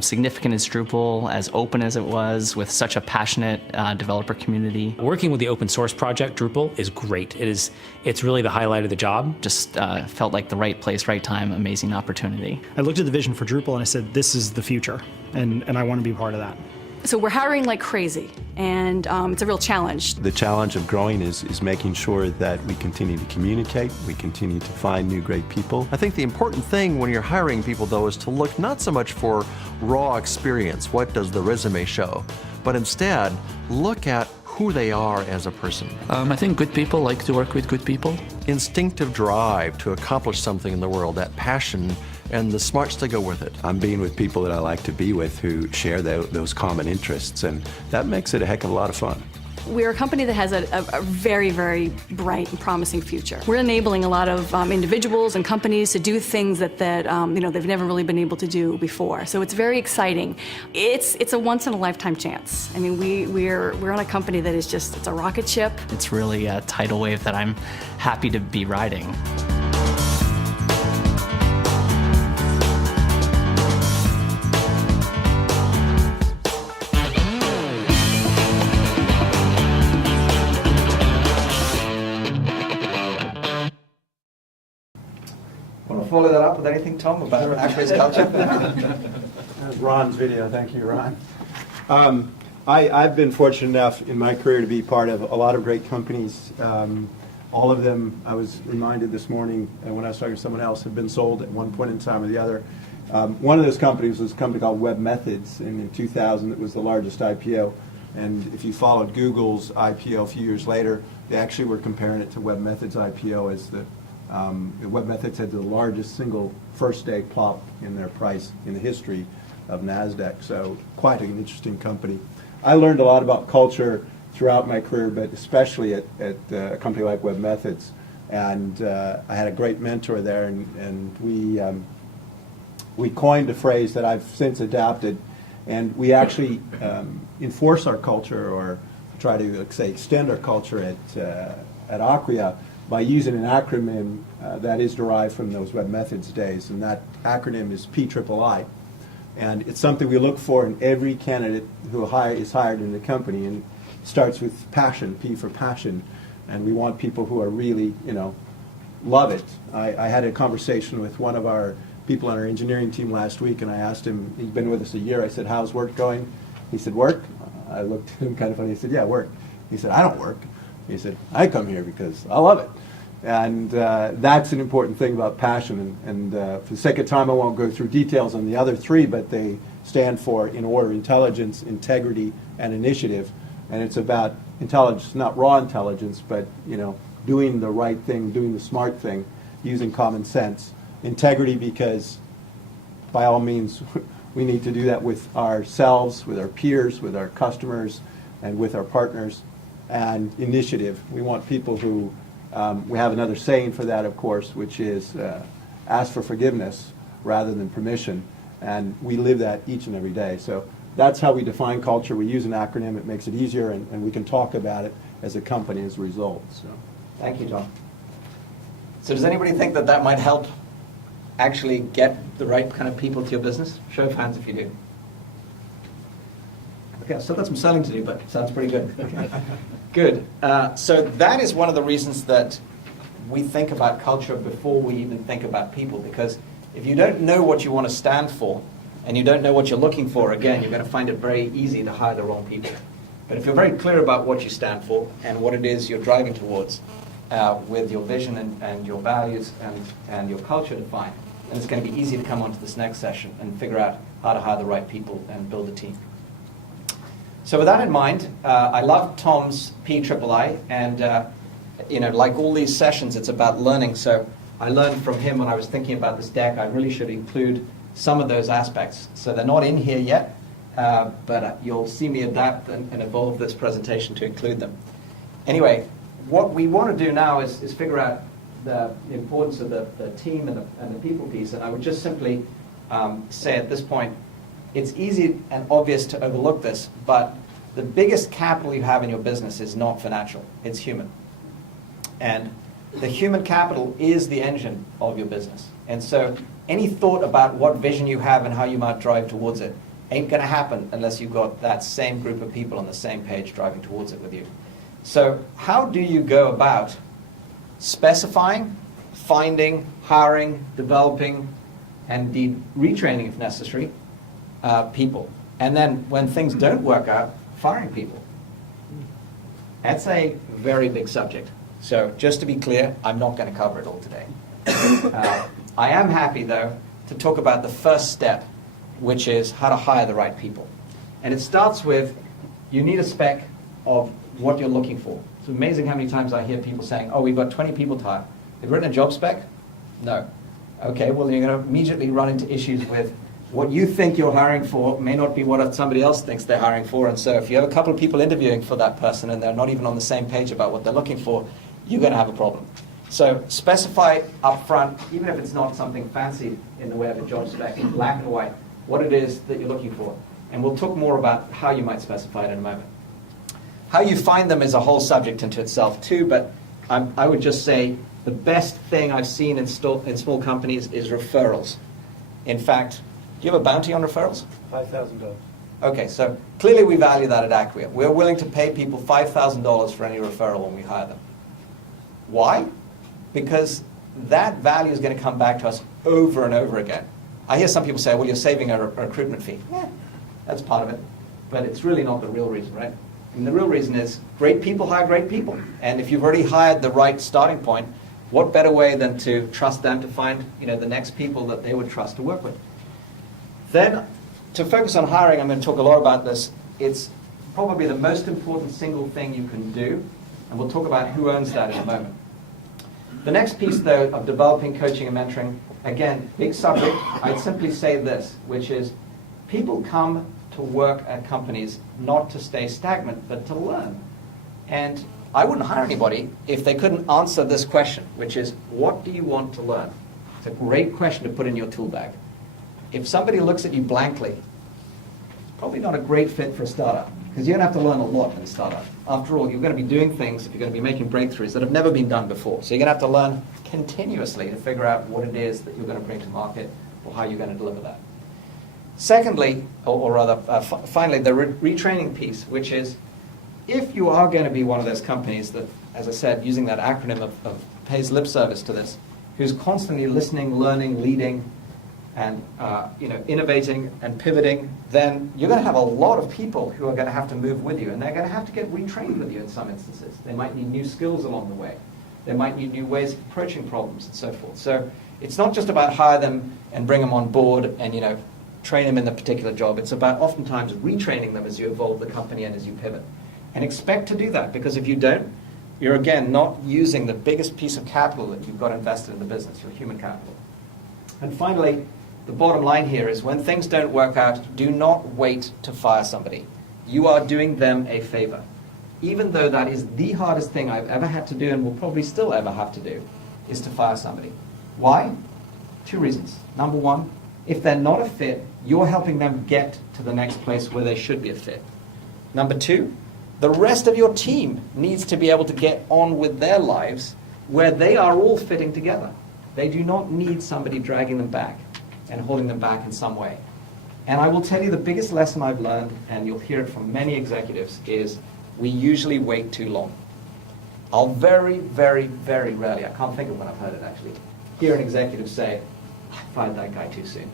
significant as Drupal, as open as it was, with such a passionate developer community. Working with the open source project, Drupal, is great. It's really the highlight of the job. Just felt like the right place, right time, amazing opportunity. I looked at the vision for Drupal and I said, this is the future, and I want to be part of that. So we're hiring like crazy, and it's a real challenge. The challenge of growing is making sure that we continue to communicate, we continue to find new great people. I think the important thing when you're hiring people, though, is to look not so much for raw experience, what does the resume show, but instead look at who they are as a person. I think good people like to work with good people. Instinctive drive to accomplish something in the world, that passion and the smarts to go with it. I'm being with people that I like to be with who share those common interests, and that makes it a heck of a lot of fun. We're a company that has a very, very bright and promising future. We're enabling a lot of individuals and companies to do things that they've never really been able to do before. So it's very exciting. It's a once-in-a-lifetime chance. I mean, we're on a company that is just, it's a rocket ship. It's really a tidal wave that I'm happy to be riding. Want to follow that up with anything, Tom, about Acquia's culture? Ron's video. Thank you, Ron. I've been fortunate enough in my career to be part of a lot of great companies. All of them, I was reminded this morning when I was talking to someone else, have been sold at one point in time or the other. One of those companies was a company called Web Methods, and in 2000 it was the largest IPO. And if you followed Google's IPO a few years later, they actually were comparing it to Web Methods' IPO as the Web Methods had the largest single first-day plop in their price in the history of NASDAQ, so quite an interesting company. I learned a lot about culture throughout my career, but especially at a company like Web Methods. And I had a great mentor there, and we coined a phrase that I've since adapted, and we actually enforce our culture, or try to, like, say, extend our culture at Acquia by using an acronym that is derived from those Web Methods days, and that acronym is PIII. And it's something we look for in every candidate who is hired in the company, and it starts with passion, P for passion, and we want people who are really, love it. I had a conversation with one of our people on our engineering team last week, and I asked him, he's been with us a year, I said, how's work going? He said, work? I looked at him kind of funny, he said, yeah, work. He said, I don't work. He said, I come here because I love it. And that's an important thing about passion. And for the sake of time, I won't go through details on the other three, but they stand for, in order, intelligence, integrity, and initiative. And it's about intelligence, not raw intelligence, but doing the right thing, doing the smart thing, using common sense. Integrity, because by all means, we need to do that with ourselves, with our peers, with our customers, and with our partners. And initiative, we want people who, we have another saying for that, of course, which is ask for forgiveness rather than permission, and we live that each and every day. So that's how we define culture. We use an acronym. It makes it easier, and we can talk about it as a company as a result. So. Thank you, John. So does anybody think that that might help actually get the right kind of people to your business? Show of hands if you do. Okay, I've still got some selling to do, but it sounds pretty good. Good. So that is one of the reasons that we think about culture before we even think about people, because if you don't know what you want to stand for and you don't know what you're looking for, again, you're going to find it very easy to hire the wrong people. But if you're very clear about what you stand for and what it is you're driving towards with your vision and your values and your culture defined, then it's going to be easy to come on to this next session and figure out how to hire the right people and build a team. So with that in mind, I love Tom's PIII, and like all these sessions, it's about learning. So I learned from him when I was thinking about this deck. I really should include some of those aspects. So they're not in here yet, but you'll see me adapt and evolve this presentation to include them. Anyway, what we want to do now is figure out the importance of the team and the people piece. And I would just simply say at this point, it's easy and obvious to overlook this, but the biggest capital you have in your business is not financial, it's human. And the human capital is the engine of your business. And so any thought about what vision you have and how you might drive towards it ain't going to happen unless you've got that same group of people on the same page driving towards it with you. So how do you go about specifying, finding, hiring, developing, and indeed retraining if necessary, people? And then when things don't work out, firing people. That's a very big subject. So just to be clear, I'm not going to cover it all today. I am happy, though, to talk about the first step, which is how to hire the right people. And it starts with, you need a spec of what you're looking for. It's amazing how many times I hear people saying, oh, we've got 20 people to hire. They've written a job spec? No. Okay, well, you're going to immediately run into issues with what you think you're hiring for may not be what somebody else thinks they're hiring for. And so if you have a couple of people interviewing for that person and they're not even on the same page about what they're looking for, you're going to have a problem. So specify up front, even if it's not something fancy in the way of a job spec, in black and white, what it is that you're looking for. And we'll talk more about how you might specify it in a moment. How you find them is a whole subject into itself too, but I would just say the best thing I've seen in small companies is referrals. In fact, do you have a bounty on referrals? $5,000. Okay, so clearly we value that at Acquia. We're willing to pay people $5,000 for any referral when we hire them. Why? Because that value is going to come back to us over and over again. I hear some people say, well, you're saving a recruitment fee. Yeah, that's part of it. But it's really not the real reason, right? I mean, the real reason is great people hire great people. And if you've already hired the right starting point, what better way than to trust them to find the next people that they would trust to work with? Then, to focus on hiring, I'm going to talk a lot about this. It's probably the most important single thing you can do, and we'll talk about who owns that in a moment. The next piece, though, of developing, coaching, and mentoring, again, big subject. I'd simply say this, which is people come to work at companies not to stay stagnant, but to learn. And I wouldn't hire anybody if they couldn't answer this question, which is, what do you want to learn? It's a great question to put in your tool bag. If somebody looks at you blankly, it's probably not a great fit for a startup, because you're going to have to learn a lot in a startup. After all, you're going to be doing things, if you're going to be making breakthroughs, that have never been done before. So you're going to have to learn continuously to figure out what it is that you're going to bring to market or how you're going to deliver that. Secondly, or rather, finally, the retraining piece, which is, if you are going to be one of those companies that, as I said, using that acronym of pays lip service to this, who's constantly listening, learning, leading, and innovating and pivoting, then you're going to have a lot of people who are going to have to move with you, and they're going to have to get retrained with you in some instances. They might need new skills along the way. They might need new ways of approaching problems and so forth. So it's not just about hire them and bring them on board and train them in the particular job. It's about oftentimes retraining them as you evolve the company and as you pivot. And expect to do that, because if you don't, you're again not using the biggest piece of capital that you've got invested in the business, your human capital. And finally, the bottom line here is when things don't work out, do not wait to fire somebody. You are doing them a favor. Even though that is the hardest thing I've ever had to do and will probably still ever have to do, is to fire somebody. Why? Two reasons. Number one, if they're not a fit, you're helping them get to the next place where they should be a fit. Number two, the rest of your team needs to be able to get on with their lives where they are all fitting together. They do not need somebody dragging them back and holding them back in some way. And I will tell you the biggest lesson I've learned, and you'll hear it from many executives, is we usually wait too long. I'll very, very, very rarely, I can't think of when I've heard it actually, hear an executive say, I fired that guy too soon.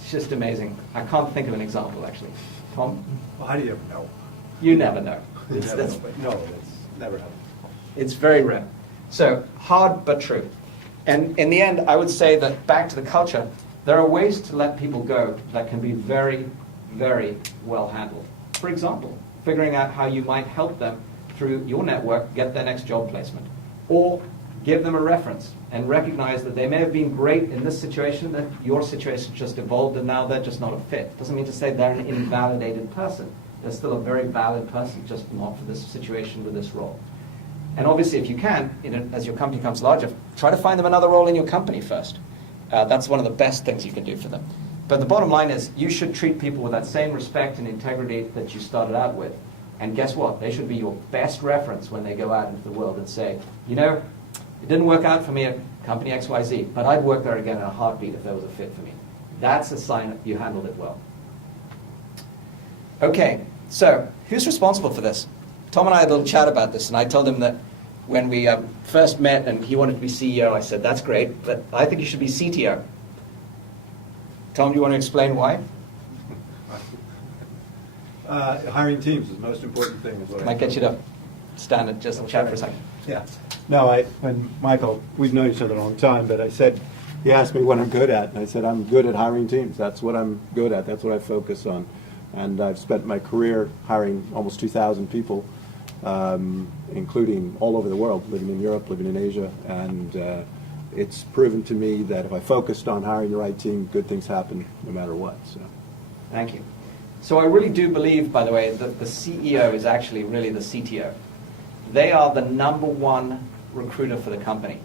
It's just amazing. I can't think of an example actually. Tom? Well, how do you ever know? You never know. No, It's that's never happened. It's very rare. So, hard but true. And in the end, I would say that back to the culture, there are ways to let people go that can be very, very well handled. For example, figuring out how you might help them through your network get their next job placement. Or give them a reference and recognize that they may have been great in this situation, that your situation just evolved and now they're just not a fit. Doesn't mean to say they're an invalidated person. They're still a very valid person, just not for this situation with this role. And obviously, if you can, as your company becomes larger, try to find them another role in your company first. That's one of the best things you can do for them. But the bottom line is, you should treat people with that same respect and integrity that you started out with. And guess what? They should be your best reference when they go out into the world and say, you know, it didn't work out for me at company XYZ, but I'd work there again in a heartbeat if there was a fit for me. That's a sign that you handled it well. Okay, so who's responsible for this? Tom and I had a little chat about this, and I told him that when we first met and he wanted to be CEO, I said, that's great, but I think you should be CTO. Tom, do you want to explain why? Hiring teams is the most important thing. Is what Might get you to stand and just chat for a second. Yeah. No, when Michael, we've known each other a long time, but I said, he asked me what I'm good at, and I said, I'm good at hiring teams. That's what I'm good at. That's what I focus on. And I've spent my career hiring almost 2,000 people, including all over the world, living in Europe, living in Asia, and it's proven to me that if I focused on hiring the right team, good things happen no matter what. So, thank you. So I really do believe, by the way, that the CEO is actually really the CTO. They are the number one recruiter for the company.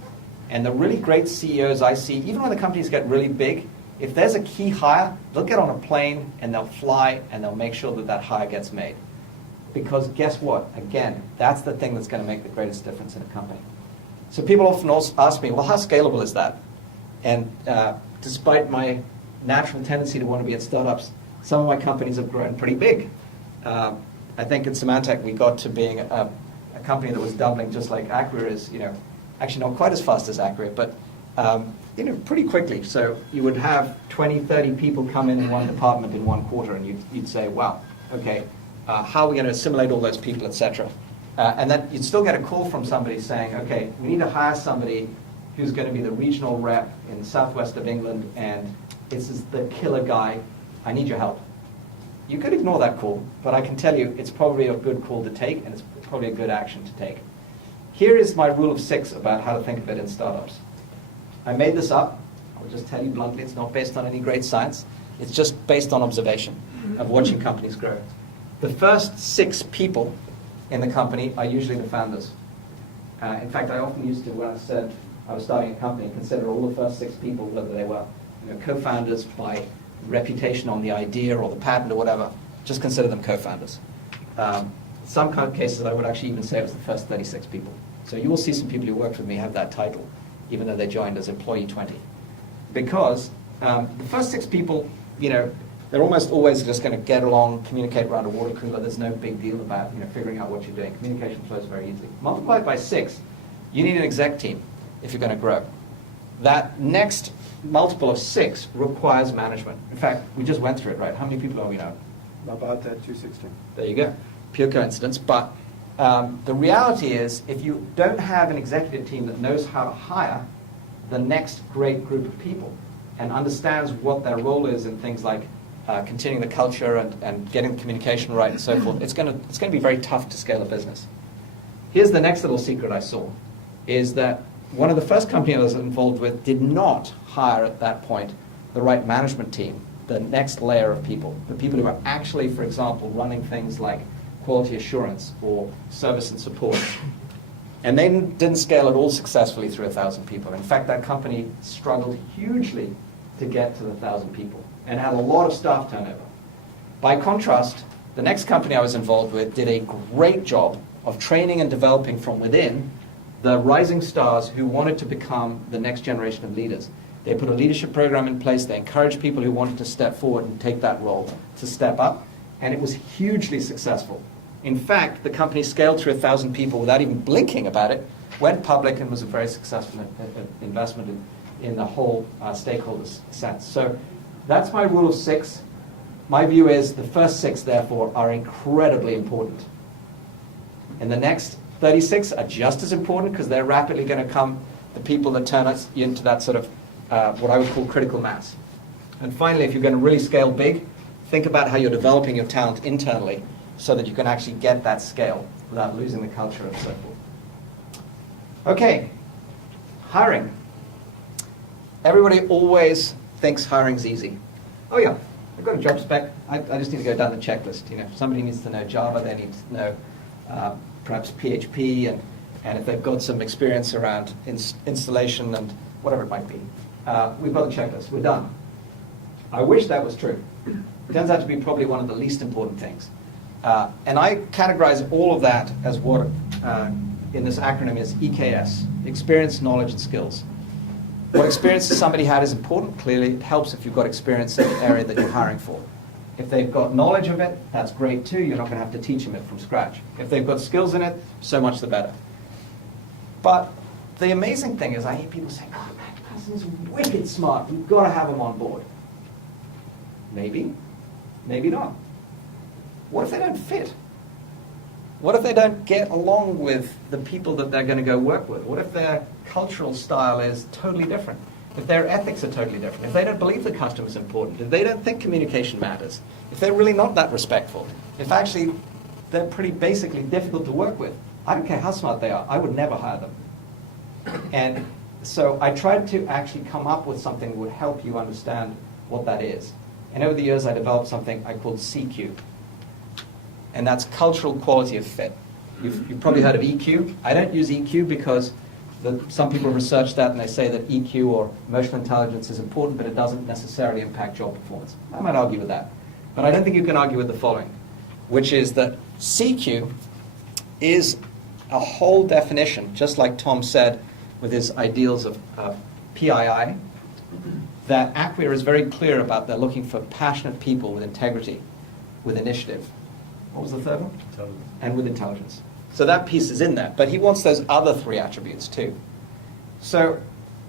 And the really great CEOs I see, even when the companies get really big, if there's a key hire, they'll get on a plane and they'll fly and they'll make sure that that hire gets made. Because guess what? Again, that's the thing that's going to make the greatest difference in a company. So people often also ask me, well, how scalable is that? And despite my natural tendency to want to be at startups, some of my companies have grown pretty big. I think in Symantec we got to being a company that was doubling just like Acquia is, actually not quite as fast as Acquia, but pretty quickly. So you would have 20, 30 people come in one department in 1 quarter, and you'd say, wow, okay, how are we going to assimilate all those people, etc. And then you'd still get a call from somebody saying, okay, we need to hire somebody who's going to be the regional rep in the southwest of England, and this is the killer guy. I need your help. You could ignore that call, but I can tell you it's probably a good call to take, and it's probably a good action to take. Here is my rule of 6 about how to think of it in startups. I made this up. I'll just tell you bluntly, it's not based on any great science. It's just based on observation of watching companies grow. The first 6 people in the company are usually the founders. In fact, I often used to, when I said I was starting a company, consider all the first 6 people, whether they were co-founders by reputation on the idea or the patent or whatever, just consider them co-founders. Some kind of cases I would actually even say it was the first 36 people. So you will see some people who worked with me have that title, even though they joined as employee 20. Because the first 6 people, they're almost always just going to get along, communicate around a water cooler. There's no big deal about figuring out what you're doing. Communication flows very easily. Multiply it by 6, you need an exec team if you're going to grow. That next multiple of 6 requires management. In fact, we just went through it, right? How many people are we now? about that 216. There you go. Pure coincidence. But the reality is, if you don't have an executive team that knows how to hire the next great group of people and understands what their role is in things like continuing the culture and getting communication right and so forth, it's going to be very tough to scale a business. Here's the next little secret I saw, is that one of the first companies I was involved with did not hire at that point the right management team, the next layer of people, the people who are actually, for example, running things like quality assurance or service and support. And they didn't scale at all successfully through 1,000 people. In fact, that company struggled hugely to get to the 1,000 people and had a lot of staff turnover. By contrast, the next company I was involved with did a great job of training and developing from within the rising stars who wanted to become the next generation of leaders. They put a leadership program in place. They encouraged people who wanted to step forward and take that role to step up, and it was hugely successful. In fact, the company scaled through 1,000 people without even blinking about it, went public, and was a very successful investment in the whole stakeholders sense. So that's my rule of 6. My view is the first 6, therefore, are incredibly important. And the next 36 are just as important because they're rapidly going to come the people that turn us into that sort of what I would call critical mass. And finally, if you're going to really scale big, think about how you're developing your talent internally so that you can actually get that scale without losing the culture and so forth. Okay, hiring. Everybody always thinks hiring's easy. Oh yeah, I've got a job spec. I just need to go down the checklist. You know, if somebody needs to know Java, they need to know perhaps PHP, and if they've got some experience around installation and whatever it might be. We've got the checklist. We're done. I wish that was true. It turns out to be probably one of the least important things. And I categorize all of that as what in this acronym is EKS, experience, knowledge, and skills. What experience somebody had is important. Clearly, it helps if you've got experience in the area that you're hiring for. If they've got knowledge of it, that's great too. You're not going to have to teach them it from scratch. If they've got skills in it, so much the better. But the amazing thing is I hear people say, oh, that person's wicked smart. We've got to have them on board. Maybe, maybe not. What if they don't fit? What if they don't get along with the people that they're going to go work with? What if their cultural style is totally different? If their ethics are totally different? If they don't believe the customer is important? If they don't think communication matters? If they're really not that respectful? If actually they're pretty basically difficult to work with? I don't care how smart they are. I would never hire them. And so I tried to actually come up with something that would help you understand what that is. And over the years I developed something I called CQ. And that's cultural quality of fit. You've probably heard of EQ. I don't use EQ because some people research that and they say that EQ or emotional intelligence is important, but it doesn't necessarily impact job performance. I might argue with that. But I don't think you can argue with the following, which is that CQ is a whole definition, just like Tom said with his ideals of PII, that Acquia is very clear about they're looking for passionate people with integrity, with initiative. What was the third one? Intelligence. And with intelligence. So that piece is in there. But he wants those other 3 attributes too. So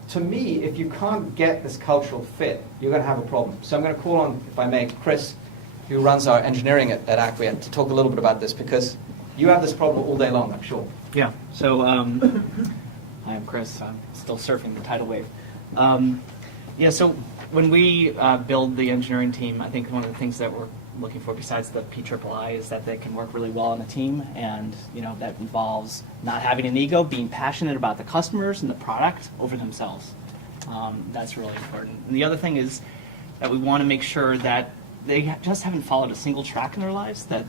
to me, if you can't get this cultural fit, you're going to have a problem. So I'm going to call on, if I may, Chris, who runs our engineering at Acquia, to talk a little bit about this, because you have this problem all day long, I'm sure. Yeah. So hi, I'm Chris. I'm still surfing the tidal wave. Yeah, so when we build the engineering team, I think one of the things that we're looking for besides the PIII is that they can work really well on a team, and that involves not having an ego, being passionate about the customers and the product over themselves. That's really important. And the other thing is that we want to make sure that they just haven't followed a single track in their lives, that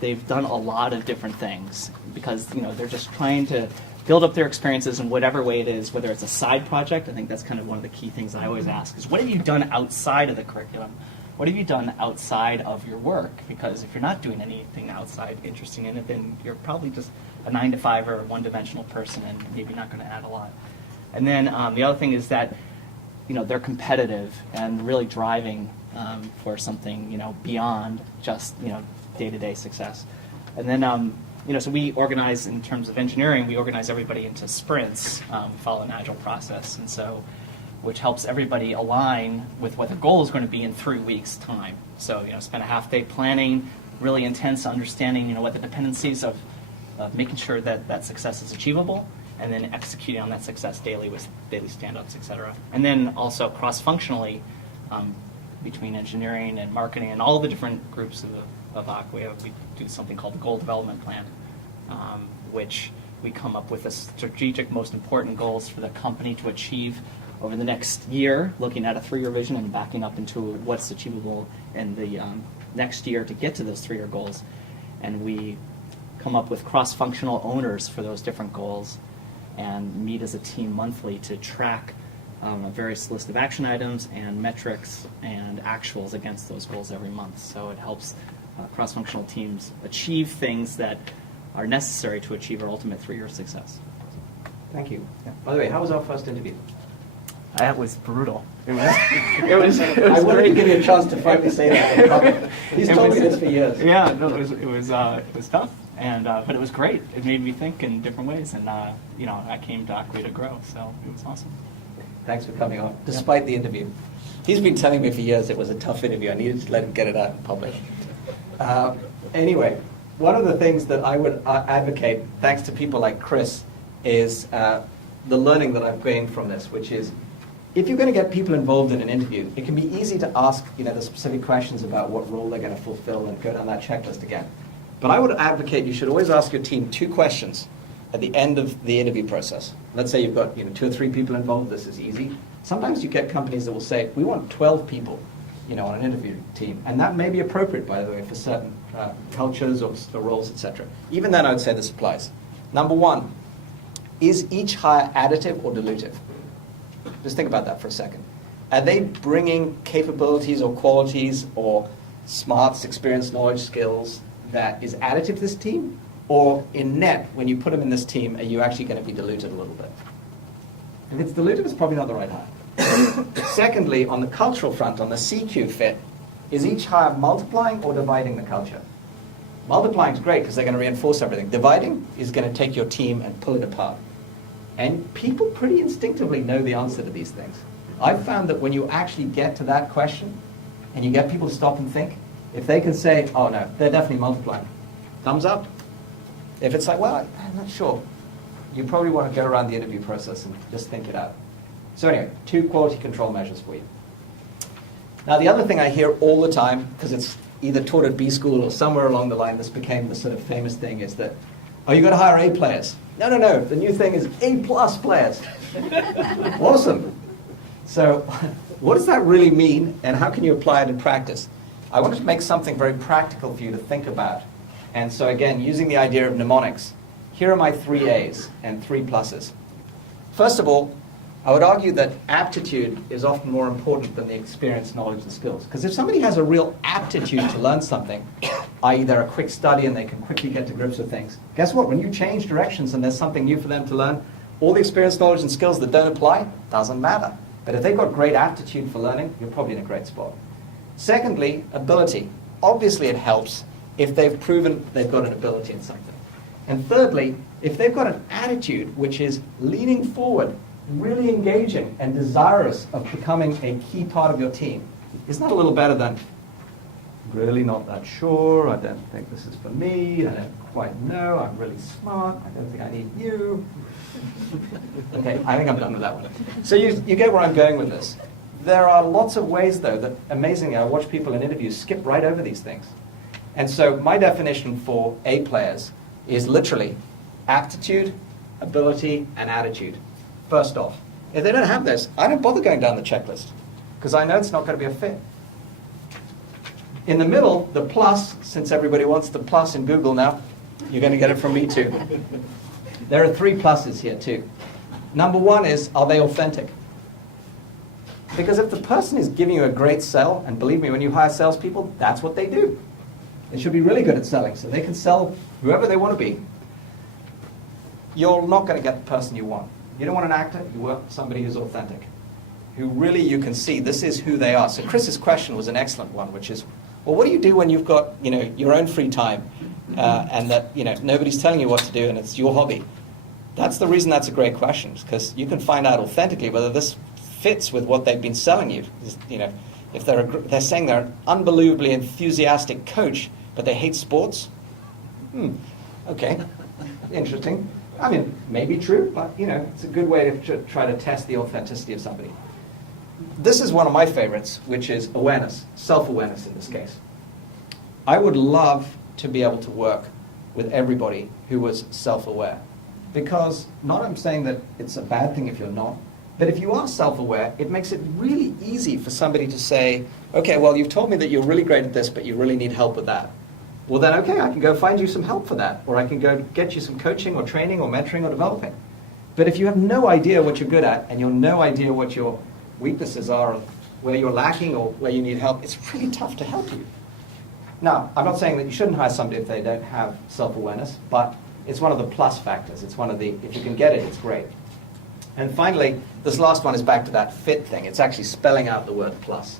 they've done a lot of different things, because they're just trying to build up their experiences in whatever way it is, whether it's a side project. I think that's kind of one of the key things I always ask is, what have you done outside of the curriculum? What have you done outside of your work? Because if you're not doing anything outside interesting in it, then you're probably just a 9-to-5 or a one-dimensional person, and maybe not going to add a lot. And then the other thing is that they're competitive and really driving for something beyond just day-to-day success. And then so we organize, in terms of engineering, we organize everybody into sprints. We follow an agile process, and so which helps everybody align with what their goal is going to be in 3 weeks' time. So, spend a half day planning, really intense understanding, what the dependencies of making sure that that success is achievable, and then executing on that success daily with daily stand-ups, et cetera. And then also cross-functionally between engineering and marketing and all the different groups of Acquia, we do something called the Goal Development Plan, which we come up with the strategic, most important goals for the company to achieve over the next year, looking at a 3-year vision and backing up into what's achievable in the next year to get to those 3-year goals. And we come up with cross-functional owners for those different goals and meet as a team monthly to track a various list of action items and metrics and actuals against those goals every month. So it helps cross-functional teams achieve things that are necessary to achieve our ultimate 3-year success. Thank you. By the way, how was our first interview? That was brutal. It was I wanted great. to give you a chance to finally say that. He's told me this for years. Yeah, no, it was tough, and but it was great. It made me think in different ways, and I came to Acquia to grow, so it was awesome. Thanks for coming on, despite the interview. He's been telling me for years it was a tough interview. I needed to let him get it out in public. Anyway, one of the things that I would advocate, thanks to people like Chris, is the learning that I've gained from this, which is if you're going to get people involved in an interview, it can be easy to ask the specific questions about what role they're going to fulfill and go down that checklist again. But I would advocate you should always ask your team 2 questions at the end of the interview process. Let's say you've got 2 or 3 people involved. This is easy. Sometimes you get companies that will say, we want 12 people on an interview team. And that may be appropriate, by the way, for certain cultures or roles, etc. Even then, I would say this applies. Number 1, is each hire additive or dilutive? Just think about that for a second. Are they bringing capabilities or qualities or smarts, experience, knowledge, skills that is additive to this team? Or in net, when you put them in this team, are you actually going to be diluted a little bit? If it's dilutive, it's probably not the right hire. Secondly, on the cultural front, on the CQ fit, is each hire multiplying or dividing the culture? Multiplying is great because they're going to reinforce everything. Dividing is going to take your team and pull it apart. And people pretty instinctively know the answer to these things. I've found that when you actually get to that question and you get people to stop and think, if they can say, oh no, they're definitely multiplying, thumbs up. If it's like, well, I'm not sure, you probably want to go around the interview process and just think it out. So anyway, 2 quality control measures for you. Now the other thing I hear all the time, because it's either taught at B school or somewhere along the line, this became the sort of famous thing, is that, oh, you've got to hire A players. No, the new thing is A+ players. Awesome. So what does that really mean, and how can you apply it in practice? I wanted to make something very practical for you to think about. And so again, using the idea of mnemonics, here are my 3 A's and 3 pluses. First of all, I would argue that aptitude is often more important than the experience, knowledge, and skills. Because if somebody has a real aptitude to learn something, i.e. they're a quick study and they can quickly get to grips with things, guess what? When you change directions and there's something new for them to learn, all the experience, knowledge, and skills that don't apply, doesn't matter. But if they've got great aptitude for learning, you're probably in a great spot. Secondly, ability. Obviously it helps if they've proven they've got an ability in something. And thirdly, if they've got an attitude which is leaning forward, really engaging and desirous of becoming a key part of your team, isn't that a little better than, really not that sure, I don't think this is for me, I don't quite know, I'm really smart, I don't think I need you. Okay, I think I'm done with that one. So you get where I'm going with this. There are lots of ways, though, that amazingly I watch people in interviews skip right over these things. And so my definition for A players is literally aptitude, ability, and attitude. First off, if they don't have this, I don't bother going down the checklist because I know it's not going to be a fit. In the middle, the plus, since everybody wants the plus in Google now, you're going to get it from me too. There are 3 pluses here too. Number 1 is, are they authentic? Because if the person is giving you a great sell, and believe me, when you hire salespeople, that's what they do. They should be really good at selling, so they can sell whoever they want to be. You're not going to get the person you want. You don't want an actor, you want somebody who's authentic, who really you can see this is who they are. So Chris's question was an excellent one, which is, well, what do you do when you've got your own free time and that nobody's telling you what to do and it's your hobby? That's the reason that's a great question, because you can find out authentically whether this fits with what they've been selling you. If they're saying they're an unbelievably enthusiastic coach, but they hate sports. Okay, interesting. I mean, maybe true, but it's a good way to try to test the authenticity of somebody. This is one of my favorites, which is awareness, self-awareness in this case. I would love to be able to work with everybody who was self-aware. Because not I'm saying that it's a bad thing if you're not, but if you are self-aware, it makes it really easy for somebody to say, okay, well, you've told me that you're really great at this, but you really need help with that. Well then, okay, I can go find you some help for that, or I can go get you some coaching or training or mentoring or developing. But if you have no idea what you're good at, and you have no idea what your weaknesses are, or where you're lacking or where you need help, it's really tough to help you. Now, I'm not saying that you shouldn't hire somebody if they don't have self-awareness, but it's one of the plus factors. It's one of the, if you can get it, it's great. And finally, this last one is back to that fit thing. It's actually spelling out the word plus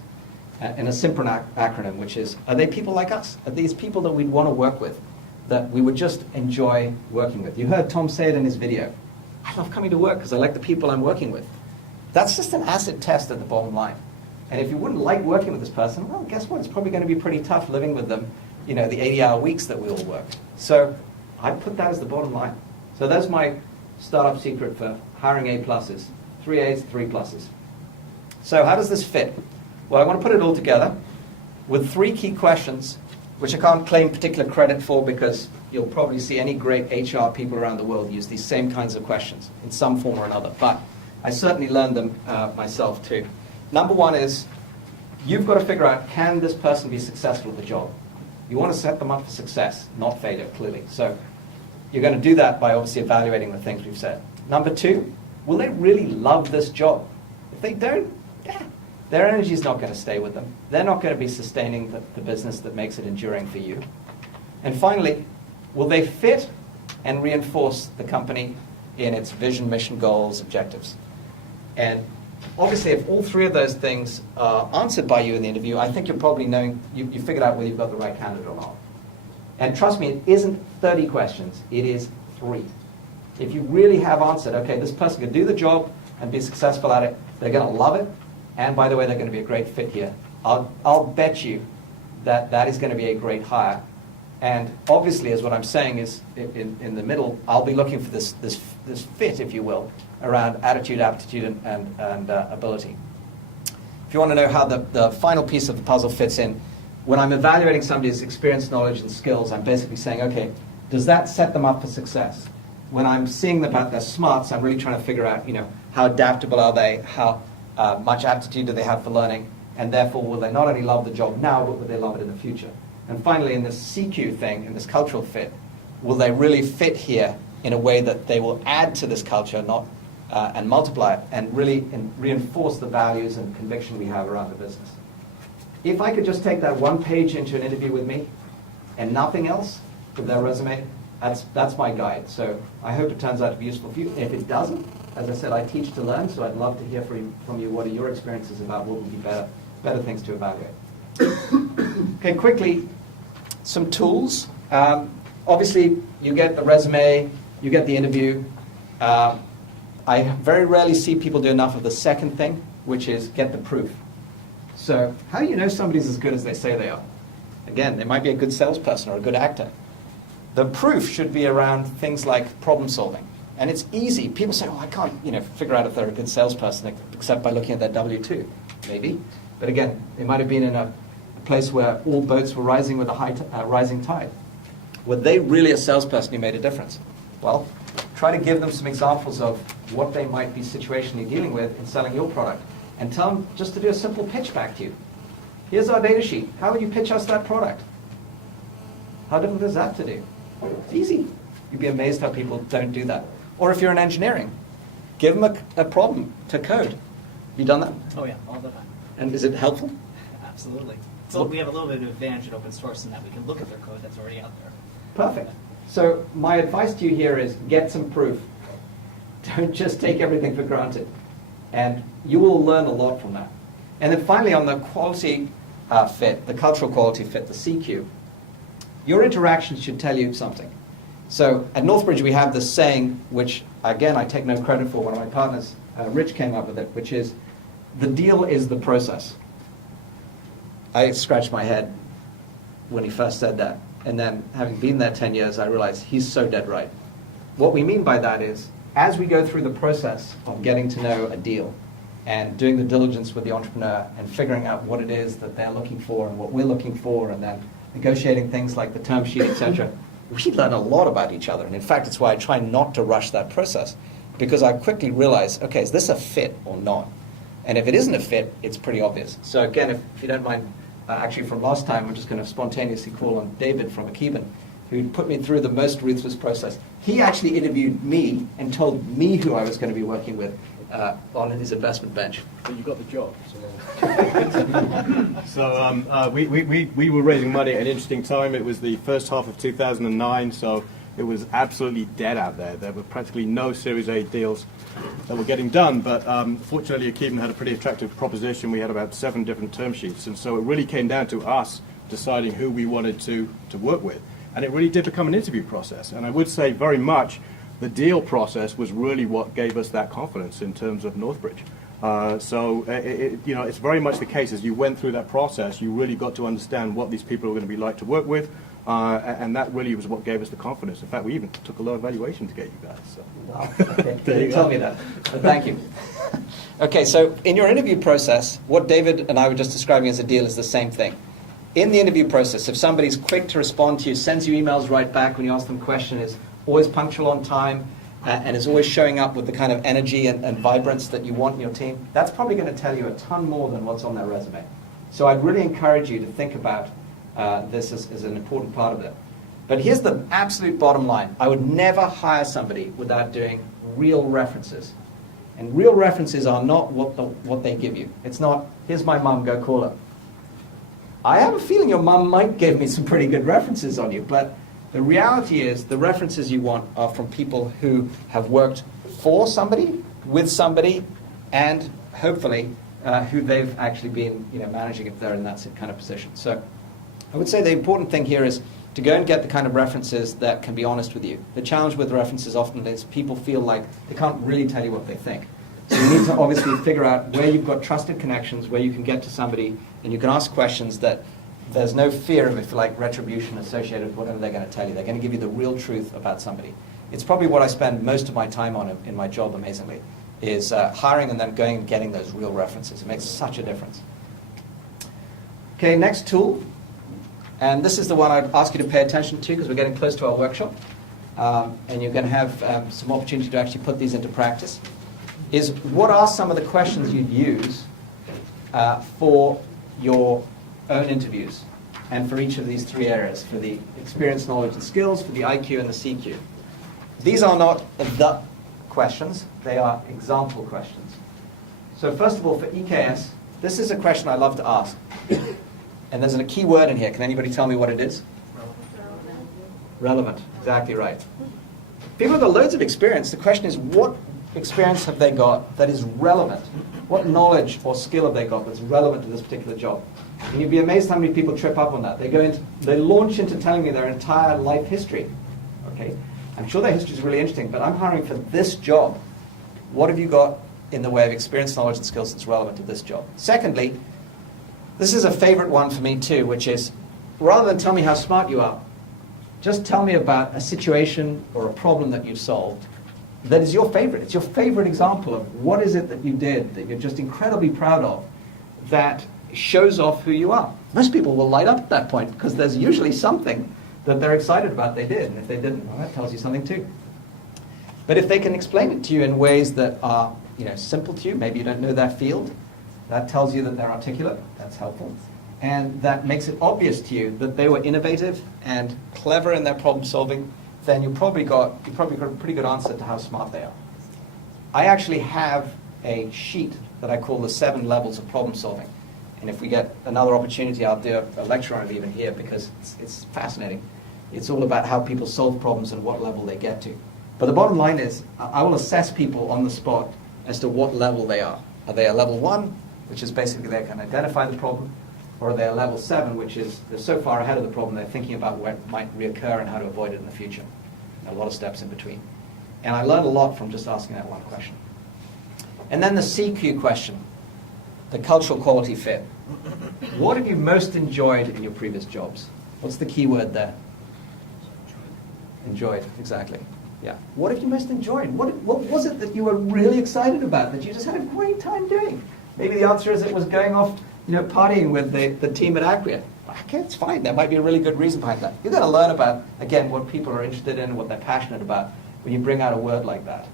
in a simple acronym, which is, are they people like us? Are these people that we'd want to work with, that we would just enjoy working with? You heard Tom say it in his video. I love coming to work because I like the people I'm working with. That's just an acid test at the bottom line. And if you wouldn't like working with this person, well, guess what? It's probably going to be pretty tough living with them, the 80-hour weeks that we all work. So I put that as the bottom line. So that's my startup secret for hiring A+. 3 A's, 3 pluses. So how does this fit? Well, I want to put it all together with 3 key questions, which I can't claim particular credit for because you'll probably see any great HR people around the world use these same kinds of questions in some form or another. But I certainly learned them myself too. Number 1 is, you've got to figure out, can this person be successful at the job? You want to set them up for success, not failure, clearly. So you're going to do that by obviously evaluating the things we've said. Number 2, will they really love this job? If they don't, their energy is not going to stay with them. They're not going to be sustaining the business that makes it enduring for you. And finally, will they fit and reinforce the company in its vision, mission, goals, objectives? And obviously, if all 3 of those things are answered by you in the interview, I think you're probably knowing, you figured out whether you've got the right candidate or not. And trust me, it isn't 30 questions, it is 3. If you really have answered, okay, this person can do the job and be successful at it, they're going to love it, and by the way, they're going to be a great fit here, I'll bet you that that is going to be a great hire. And obviously, as what I'm saying is, in the middle, I'll be looking for this fit, if you will, around attitude, aptitude, and ability. If you want to know how the final piece of the puzzle fits in, when I'm evaluating somebody's experience, knowledge, and skills, I'm basically saying, okay, does that set them up for success? When I'm seeing about their smarts, I'm really trying to figure out, how adaptable are they, how much aptitude do they have for learning, and therefore will they not only love the job now, but will they love it in the future? And finally, in this CQ thing, in this cultural fit, will they really fit here in a way that they will add to this culture, not and multiply it, and really reinforce the values and conviction we have around the business? If I could just take that 1 page into an interview with me and nothing else with their resume, that's my guide. So I hope it turns out to be useful for you. If it doesn't, as I said, I teach to learn, so I'd love to hear from you what are your experiences about what would be better things to evaluate. Okay, quickly, some tools. Obviously, you get the resume, you get the interview. I very rarely see people do enough of the second thing, which is get the proof. So how do you know somebody's as good as they say they are? Again, they might be a good salesperson or a good actor. The proof should be around things like problem solving. And it's easy. People say, I can't figure out if they're a good salesperson except by looking at their W-2. Maybe. But again, they might have been in a place where all boats were rising with a rising tide. Were they really a salesperson who made a difference? Well, try to give them some examples of what they might be situationally dealing with in selling your product. And tell them just to do a simple pitch back to you. Here's our data sheet. How would you pitch us that product? How difficult is that to do? It's easy. You'd be amazed how people don't do that. Or if you're in engineering, give them a problem to code. Have you done that? Oh yeah, all the time. And is it helpful? Absolutely. So we have a little bit of advantage in open source in that we can look at their code that's already out there. Perfect. So my advice to you here is get some proof. Don't just take everything for granted. And you will learn a lot from that. And then finally, on the quality fit, the cultural quality fit, the CQ, your interactions should tell you something. So at Northbridge, we have this saying, which, again, I take no credit for. One of my partners, Rich, came up with it, which is, the deal is the process. I scratched my head when he first said that. And then, having been there 10 years, I realized he's so dead right. What we mean by that is, as we go through the process of getting to know a deal and doing the diligence with the entrepreneur and figuring out what it is that they're looking for and what we're looking for, and then negotiating things like the term sheet, etc., we learn a lot about each other. And in fact, it's why I try not to rush that process, because I quickly realize, okay, is this a fit or not? And if it isn't a fit, it's pretty obvious. So again, if you don't mind actually from last time, I'm just going to spontaneously call on David from Akiban, who put me through the most ruthless process. He actually interviewed me and told me who I was going to be working with on his investment bench. But you got the job. So we were raising money at an interesting time. It was the first half of 2009, so it was absolutely dead out there. There were practically no Series A deals that were getting done, but fortunately Akiban had a pretty attractive proposition. We had about 7 different term sheets, and so it really came down to us deciding who we wanted to work with. And it really did become an interview process. And I would say very much the deal process was really what gave us that confidence in terms of Northbridge. It's very much the case as you went through that process, you really got to understand what these people are going to be like to work with, and that really was what gave us the confidence. In fact, we even took a low evaluation to get you guys. So. Wow. Okay. Didn't tell me that, but thank you. Okay, so in your interview process, what David and I were just describing as a deal is the same thing. In the interview process, if somebody's quick to respond to you, sends you emails right back when you ask them a question, is always punctual on time, and is always showing up with the kind of energy and vibrance that you want in your team, that's probably going to tell you a ton more than what's on their resume. So I'd really encourage you to think about this as an important part of it. But here's the absolute bottom line. I would never hire somebody without doing real references. And real references are not what they give you. It's not, here's my mum, go call her. I have a feeling your mum might give me some pretty good references on you, but the reality is the references you want are from people who have worked for somebody, with somebody, and hopefully who they've actually been managing if they're in that kind of position. So I would say the important thing here is to go and get the kind of references that can be honest with you. The challenge with references often is people feel like they can't really tell you what they think. So you need to obviously figure out where you've got trusted connections, where you can get to somebody and you can ask questions that there's no fear of, if you like, retribution associated with whatever they're going to tell you. They're going to give you the real truth about somebody. It's probably what I spend most of my time on in my job, amazingly, is hiring and then going and getting those real references. It makes such a difference. Okay, next tool. And this is the one I'd ask you to pay attention to because we're getting close to our workshop. And you're going to have some opportunity to actually put these into practice. Is what are some of the questions you'd use for your own interviews and for each of these 3 areas, for the experience, knowledge, and skills, for the IQ and the CQ. These are not the questions, they are example questions. So first of all, for EKS, this is a question I love to ask. And there's a key word in here. Can anybody tell me what it is? Relevant, exactly right. People have got loads of experience. The question is, what experience have they got that is relevant? What knowledge or skill have they got that's relevant to this particular job? And you'd be amazed how many people trip up on that. They launch into telling me their entire life history. Okay, I'm sure their history is really interesting, but I'm hiring for this job. What have you got in the way of experience, knowledge, and skills that's relevant to this job? Secondly, this is a favorite one for me too, which is, rather than tell me how smart you are, just tell me about a situation or a problem that you've solved that is your favorite. It's your favorite example of what is it that you did that you're just incredibly proud of that shows off who you are. Most people will light up at that point because there's usually something that they're excited about they did, and if they didn't, well, that tells you something too. But if they can explain it to you in ways that are simple to you, maybe you don't know their field, that tells you that they're articulate, that's helpful. And that makes it obvious to you that they were innovative and clever in their problem solving, then you probably got a pretty good answer to how smart they are. I actually have a sheet that I call the 7 levels of problem solving. And if we get another opportunity, I'll do a lecture on it even here because it's fascinating. It's all about how people solve problems and what level they get to. But the bottom line is, I will assess people on the spot as to what level they are. Are they a level 1, which is basically they can identify the problem, or are they a level 7, which is they're so far ahead of the problem they're thinking about where it might reoccur and how to avoid it in the future. A lot of steps in between. And I learned a lot from just asking that one question. And then the CQ question, the cultural quality fit. What have you most enjoyed in your previous jobs? What's the key word there? Enjoyed, exactly. Yeah. What have you most enjoyed? What was it that you were really excited about, that you just had a great time doing? Maybe the answer is it was going off, partying with the team at Acquia. Okay, it's fine. There might be a really good reason behind that. You've got to learn about, again, what people are interested in, what they're passionate about when you bring out a word like that,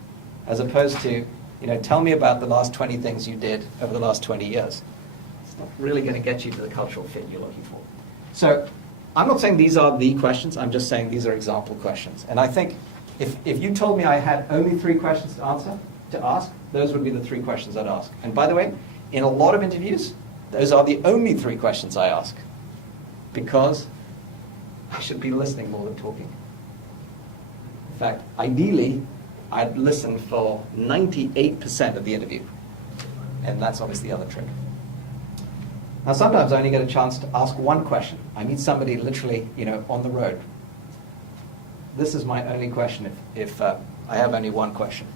as opposed to, tell me about the last 20 things you did over the last 20 years. It's not really going to get you to the cultural fit you're looking for. So I'm not saying these are the questions. I'm just saying these are example questions. And I think if you told me I had only 3 questions to ask, those would be the 3 questions I'd ask. And by the way, in a lot of interviews, those are the only 3 questions I ask, because I should be listening more than talking. In fact, ideally, I'd listen for 98% of the interview. And that's obviously the other trick. Now, sometimes I only get a chance to ask 1 question. I meet somebody literally, on the road. This is my only question if I have only 1 question.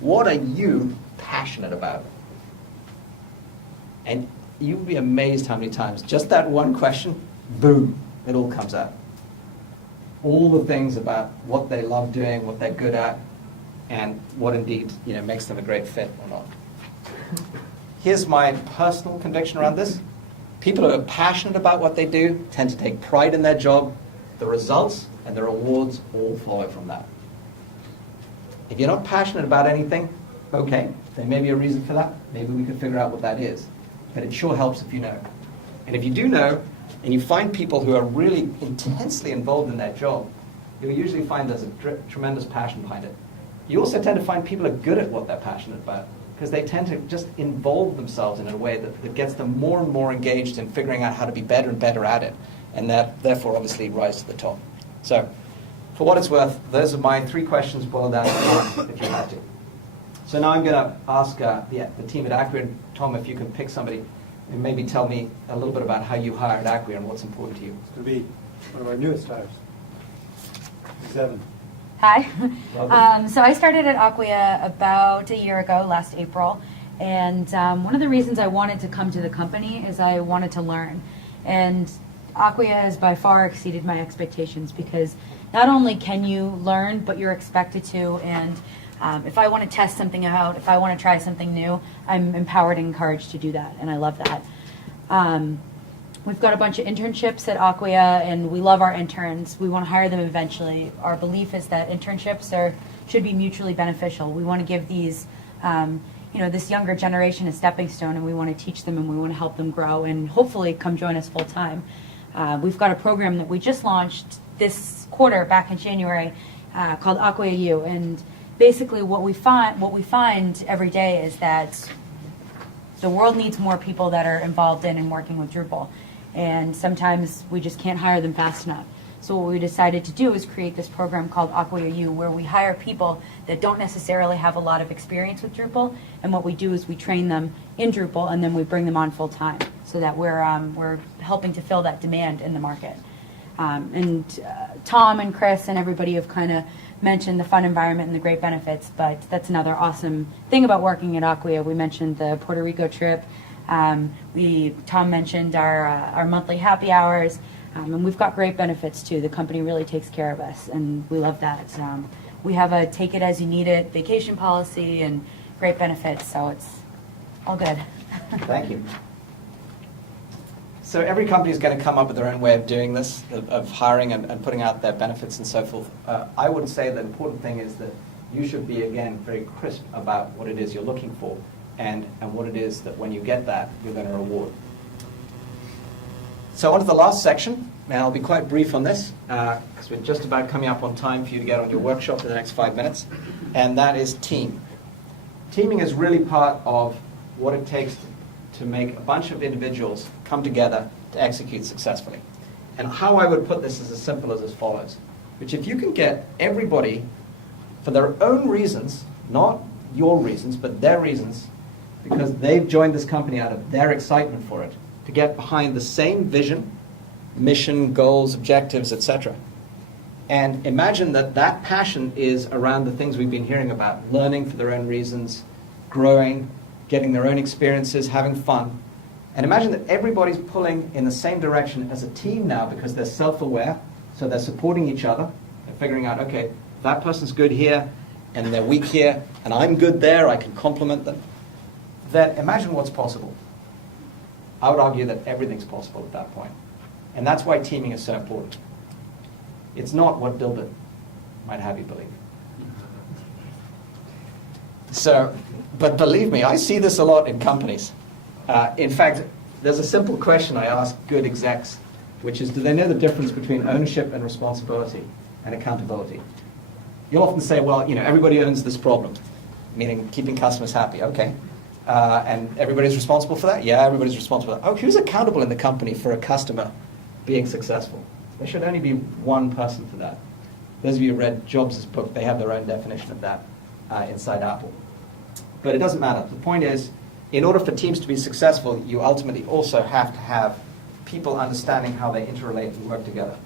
What are you passionate about? And you'll be amazed how many times just that 1 question, boom, it all comes out. All the things about what they love doing, what they're good at, and what indeed makes them a great fit or not. Here's my personal conviction around this. People who are passionate about what they do tend to take pride in their job. The results and the rewards all follow from that. If you're not passionate about anything, okay, there may be a reason for that. Maybe we could figure out what that is. But it sure helps if you know. And if you do know, and you find people who are really intensely involved in their job, you'll usually find there's a tremendous passion behind it. You also tend to find people are good at what they're passionate about, because they tend to just involve themselves in a way that gets them more and more engaged in figuring out how to be better and better at it, and that therefore obviously rise to the top. So, for what it's worth, those are my 3 questions boiled down to 1, if you had to. So now I'm going to ask the team at Acquia, and Tom, if you can pick somebody and maybe tell me a little bit about how you hired Acquia and what's important to you. It's going to be one of our newest hires. 7. Hi. So I started at Acquia about a year ago, last April, and one of the reasons I wanted to come to the company is I wanted to learn. And Acquia has by far exceeded my expectations, because not only can you learn, but you're expected to, and if I want to test something out, if I want to try something new, I'm empowered and encouraged to do that, and I love that. We've got a bunch of internships at Acquia, and we love our interns. We want to hire them eventually. Our belief is that internships should be mutually beneficial. We want to give these, this younger generation a stepping stone, and we want to teach them, and we want to help them grow, and hopefully come join us full time. We've got a program that we just launched this quarter, back in January, called Acquia U, and basically what we find every day is that the world needs more people that are involved in and working with Drupal. And sometimes we just can't hire them fast enough. So what we decided to do is create this program called Acquia U, where we hire people that don't necessarily have a lot of experience with Drupal. And what we do is we train them in Drupal, and then we bring them on full time, so that we're helping to fill that demand in the market. Tom and Chris and everybody have kind of mentioned the fun environment and the great benefits, but that's another awesome thing about working at Acquia. We mentioned the Puerto Rico trip. Tom mentioned our monthly happy hours, and we've got great benefits too. The company really takes care of us, and we love that. We have a take it as you need it vacation policy and great benefits, so it's all good. Thank you. So every company is going to come up with their own way of doing this, of hiring and putting out their benefits and so forth. I would say the important thing is that you should be, again, very crisp about what it is you're looking for, and what it is that when you get that, you're going to reward. So on to the last section, and I'll be quite brief on this, because we're just about coming up on time for you to get on your workshop in the next 5 minutes, and that is team. Teaming is really part of what it takes to make a bunch of individuals come together to execute successfully. And how I would put this is as simple as follows, which if you can get everybody, for their own reasons, not your reasons, but their reasons, because they've joined this company out of their excitement for it, to get behind the same vision, mission, goals, objectives, etc. And imagine that that passion is around the things we've been hearing about, learning for their own reasons, growing, getting their own experiences, having fun. And imagine that everybody's pulling in the same direction as a team now, because they're self-aware, so they're supporting each other. They're figuring out, okay, that person's good here, and they're weak here, and I'm good there, I can complement them. Then imagine what's possible. I would argue that everything's possible at that point. And that's why teaming is so important. It's not what Dilbert might have you believe. So, but believe me, I see this a lot in companies. In fact, there's a simple question I ask good execs, which is, do they know the difference between ownership and responsibility and accountability? You'll often say, well, everybody owns this problem, meaning keeping customers happy. Okay. And everybody's responsible for that? Yeah, everybody's responsible for that. Oh, who's accountable in the company for a customer being successful? There should only be one person for that. Those of you who read Jobs' book, they have their own definition of that inside Apple. But it doesn't matter. The point is, in order for teams to be successful, you ultimately also have to have people understanding how they interrelate and work together.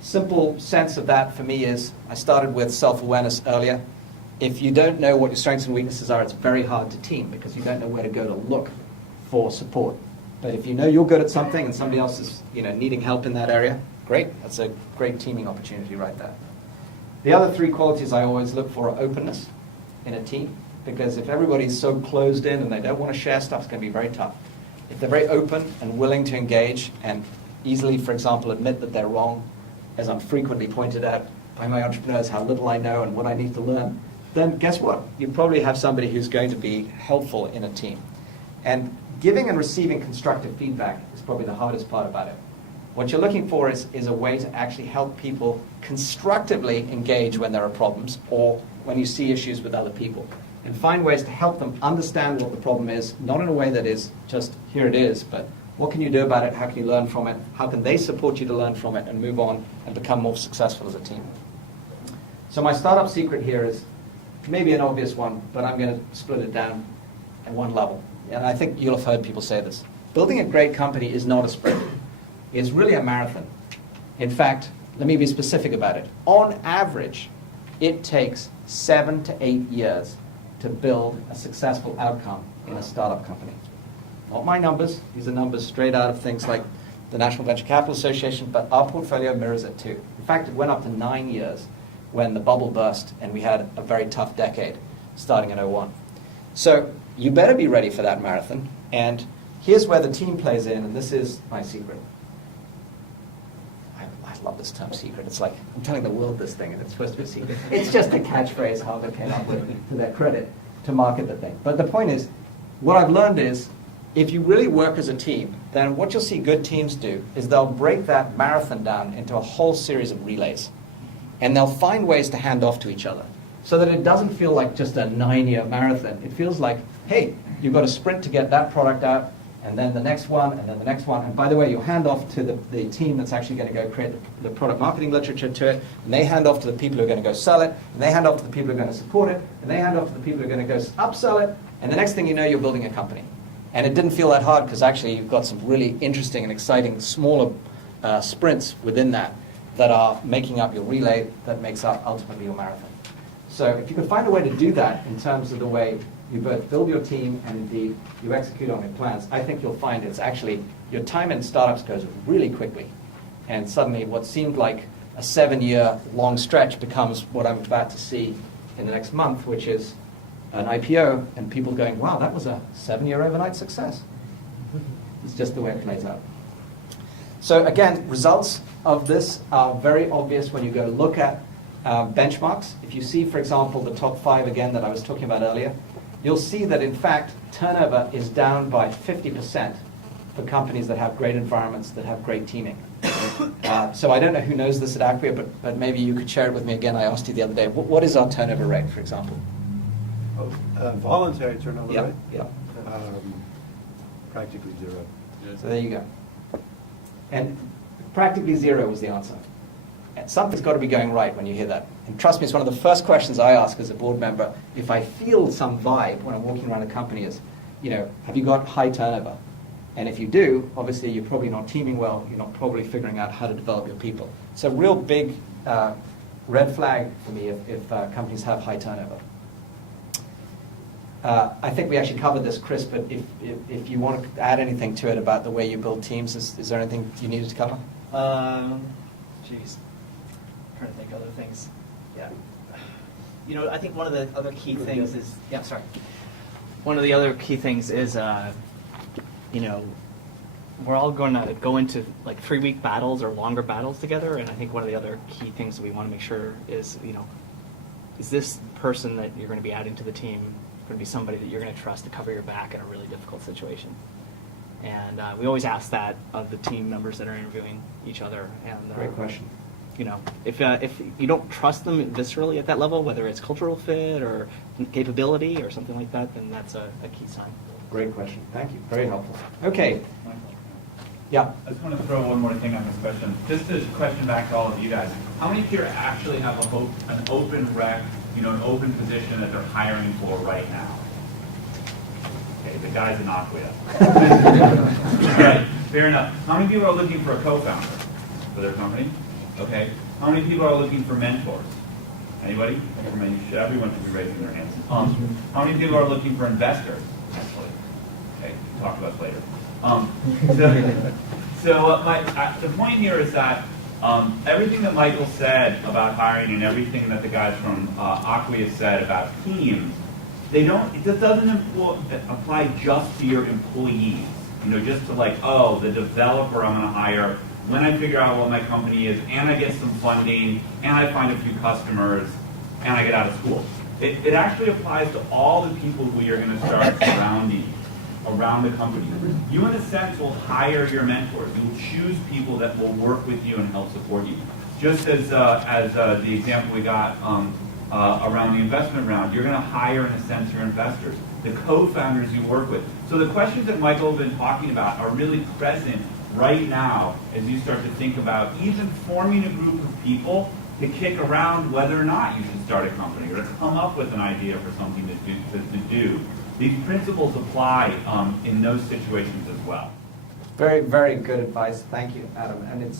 Simple sense of that for me is, I started with self-awareness earlier. If you don't know what your strengths and weaknesses are, it's very hard to team because you don't know where to go to look for support. But if you know you're good at something and somebody else is needing help in that area, great. That's a great teaming opportunity right there. The other three qualities I always look for are openness in a team, because if everybody's so closed in and they don't want to share stuff, it's going to be very tough. If they're very open and willing to engage and easily, for example, admit that they're wrong, as I'm frequently pointed out by my entrepreneurs how little I know and what I need to learn, then guess what? You probably have somebody who's going to be helpful in a team. And giving and receiving constructive feedback is probably the hardest part about it. What you're looking for is a way to actually help people constructively engage when there are problems or when you see issues with other people, and find ways to help them understand what the problem is, not in a way that is just, here it is, but what can you do about it, how can you learn from it, how can they support you to learn from it and move on and become more successful as a team. So my startup secret here is maybe an obvious one, but I'm going to split it down at one level. And I think you'll have heard people say this. Building a great company is not a sprint. It's really a marathon. In fact, let me be specific about it. On average, it takes 7 to 8 years to build a successful outcome in a startup company. Not my numbers. These are numbers straight out of things like the National Venture Capital Association, but our portfolio mirrors it too. In fact, it went up to 9 years when the bubble burst and we had a very tough decade starting in 2001. So you better be ready for that marathon. And here's where the team plays in, and this is my secret. I love this term secret. It's like I'm telling the world this thing and it's supposed to be a secret. It's just a catchphrase Harvard came up with to their credit to market the thing. But the point is, what I've learned is, if you really work as a team, then what you'll see good teams do is they'll break that marathon down into a whole series of relays. And they'll find ways to hand off to each other so that it doesn't feel like just a 9-year marathon. It feels like, hey, you've got a sprint to get that product out, and then the next one, and then the next one. And by the way, you'll hand off to the team that's actually going to go create the product marketing literature to it, and they hand off to the people who are going to go sell it, and they hand off to the people who are going to support it, and they hand off to the people who are going to go upsell it, and the next thing you know, you're building a company. And it didn't feel that hard because actually you've got some really interesting and exciting smaller sprints within that are making up your relay that makes up ultimately your marathon. So if you can find a way to do that in terms of the way you both build your team and indeed you execute on your plans, I think you'll find it's actually, your time in startups goes really quickly. And suddenly what seemed like a 7-year long stretch becomes what I'm about to see in the next month, which is an IPO and people going, wow, that was a 7-year overnight success. It's just the way it plays out. So again, results of this are very obvious when you go look at benchmarks. If you see, for example, the top 5 again that I was talking about earlier, you'll see that in fact turnover is down by 50% for companies that have great environments, that have great teaming. So I don't know who knows this at Acquia, but maybe you could share it with me again. I asked you the other day, what is our turnover rate, for example? Voluntary turnover rate? Yeah. Practically zero. So there you go. And practically zero was the answer. And something's got to be going right when you hear that. And trust me, it's one of the first questions I ask as a board member if I feel some vibe when I'm walking around a company is, have you got high turnover? And if you do, obviously you're probably not teaming well, you're not probably figuring out how to develop your people. It's a real big red flag for me if companies have high turnover. I think we actually covered this, Chris, but if you want to add anything to it about the way you build teams, is there anything you needed to cover? Geez. I'm trying to think of other things. Yeah. I think one of the other key things is, one of the other key things is, we're all going to go into like 3-week battles or longer battles together, and I think one of the other key things that we want to make sure is, is this person that you're going to be adding to the team going to be somebody that you're going to trust to cover your back in a really difficult situation? And we always ask that of the team members that are interviewing each other. And Great question. You know, if you don't trust them viscerally at that level, whether it's cultural fit or capability or something like that, then that's a key sign. Great question. Thank you. Very helpful. Okay. Yeah. I just want to throw one more thing on this question. Just a question back to all of you guys. How many here actually have an open rec, an open position that they're hiring for right now? Okay, the guys in Aquia. Right, fair enough. How many people are looking for a co-founder for their company? Okay. How many people are looking for mentors? Anybody? Everyone should be raising their hands. How many people are looking for investors? Actually, okay, we'll talk about this later. The point here is that everything that Michael said about hiring and everything that the guys from Aquia said about teams, it doesn't apply just to your employees. Just to the developer I'm going to hire. When I figure out what my company is, and I get some funding, and I find a few customers, and I get out of school. It actually applies to all the people who you're going to start surrounding around the company. You, in a sense, will hire your mentors. You will choose people that will work with you and help support you. Just as the example we got around the investment round, you're going to hire, in a sense, your investors, the co-founders you work with. So the questions that Michael has been talking about are really present right now as you start to think about even forming a group of people to kick around whether or not you should start a company or to come up with an idea for something to do. These principles apply in those situations as well. Very, very good advice. Thank you, Adam. And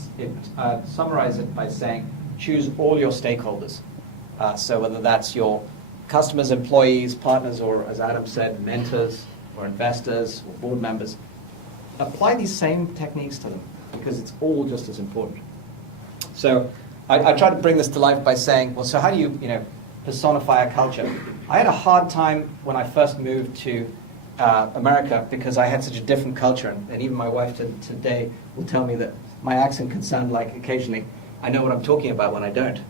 summarize it by saying choose all your stakeholders. So whether that's your customers, employees, partners, or as Adam said, mentors or investors or board members, apply these same techniques to them because it's all just as important. So I try to bring this to life by saying, well, so how do you personify a culture? I had a hard time when I first moved to America because I had such a different culture, and even my wife today will tell me that my accent can sound like occasionally I know what I'm talking about when I don't.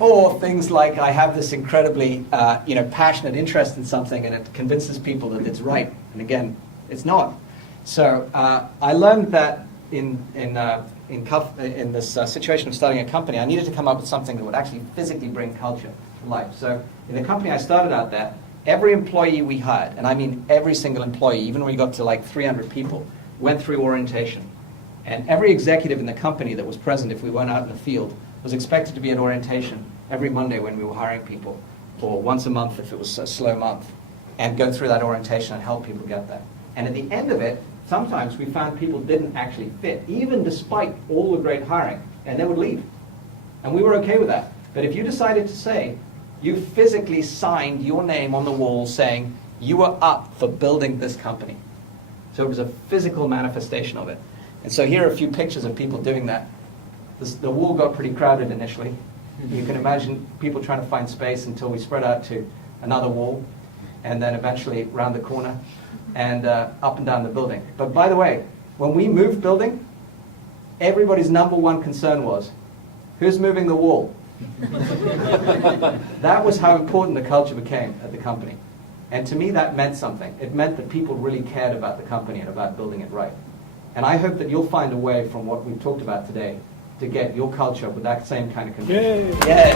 Or things like I have this incredibly passionate interest in something and it convinces people that it's right, and again, it's not. So I learned that in this situation of starting a company, I needed to come up with something that would actually physically bring culture to life. So in the company I started out there, every employee we hired, and I mean every single employee, even when we got to like 300 people, went through orientation. And every executive in the company that was present, if we went out in the field, was expected to be at orientation every Monday when we were hiring people, or once a month if it was a slow month, and go through that orientation and help people get there. And at the end of it, sometimes we found people didn't actually fit, even despite all the great hiring, and they would leave. And we were okay with that. But if you decided to say, you physically signed your name on the wall saying you were up for building this company. So it was a physical manifestation of it. And so here are a few pictures of people doing that. The wall got pretty crowded initially. You can imagine people trying to find space until we spread out to another wall, and then eventually round the corner, and up and down the building. But by the way, when we moved building, everybody's number one concern was, who's moving the wall? That was how important the culture became at the company. And to me, that meant something. It meant that people really cared about the company and about building it right. And I hope that you'll find a way from what we've talked about today to get your culture with that same kind of conviction. Yay. Yes.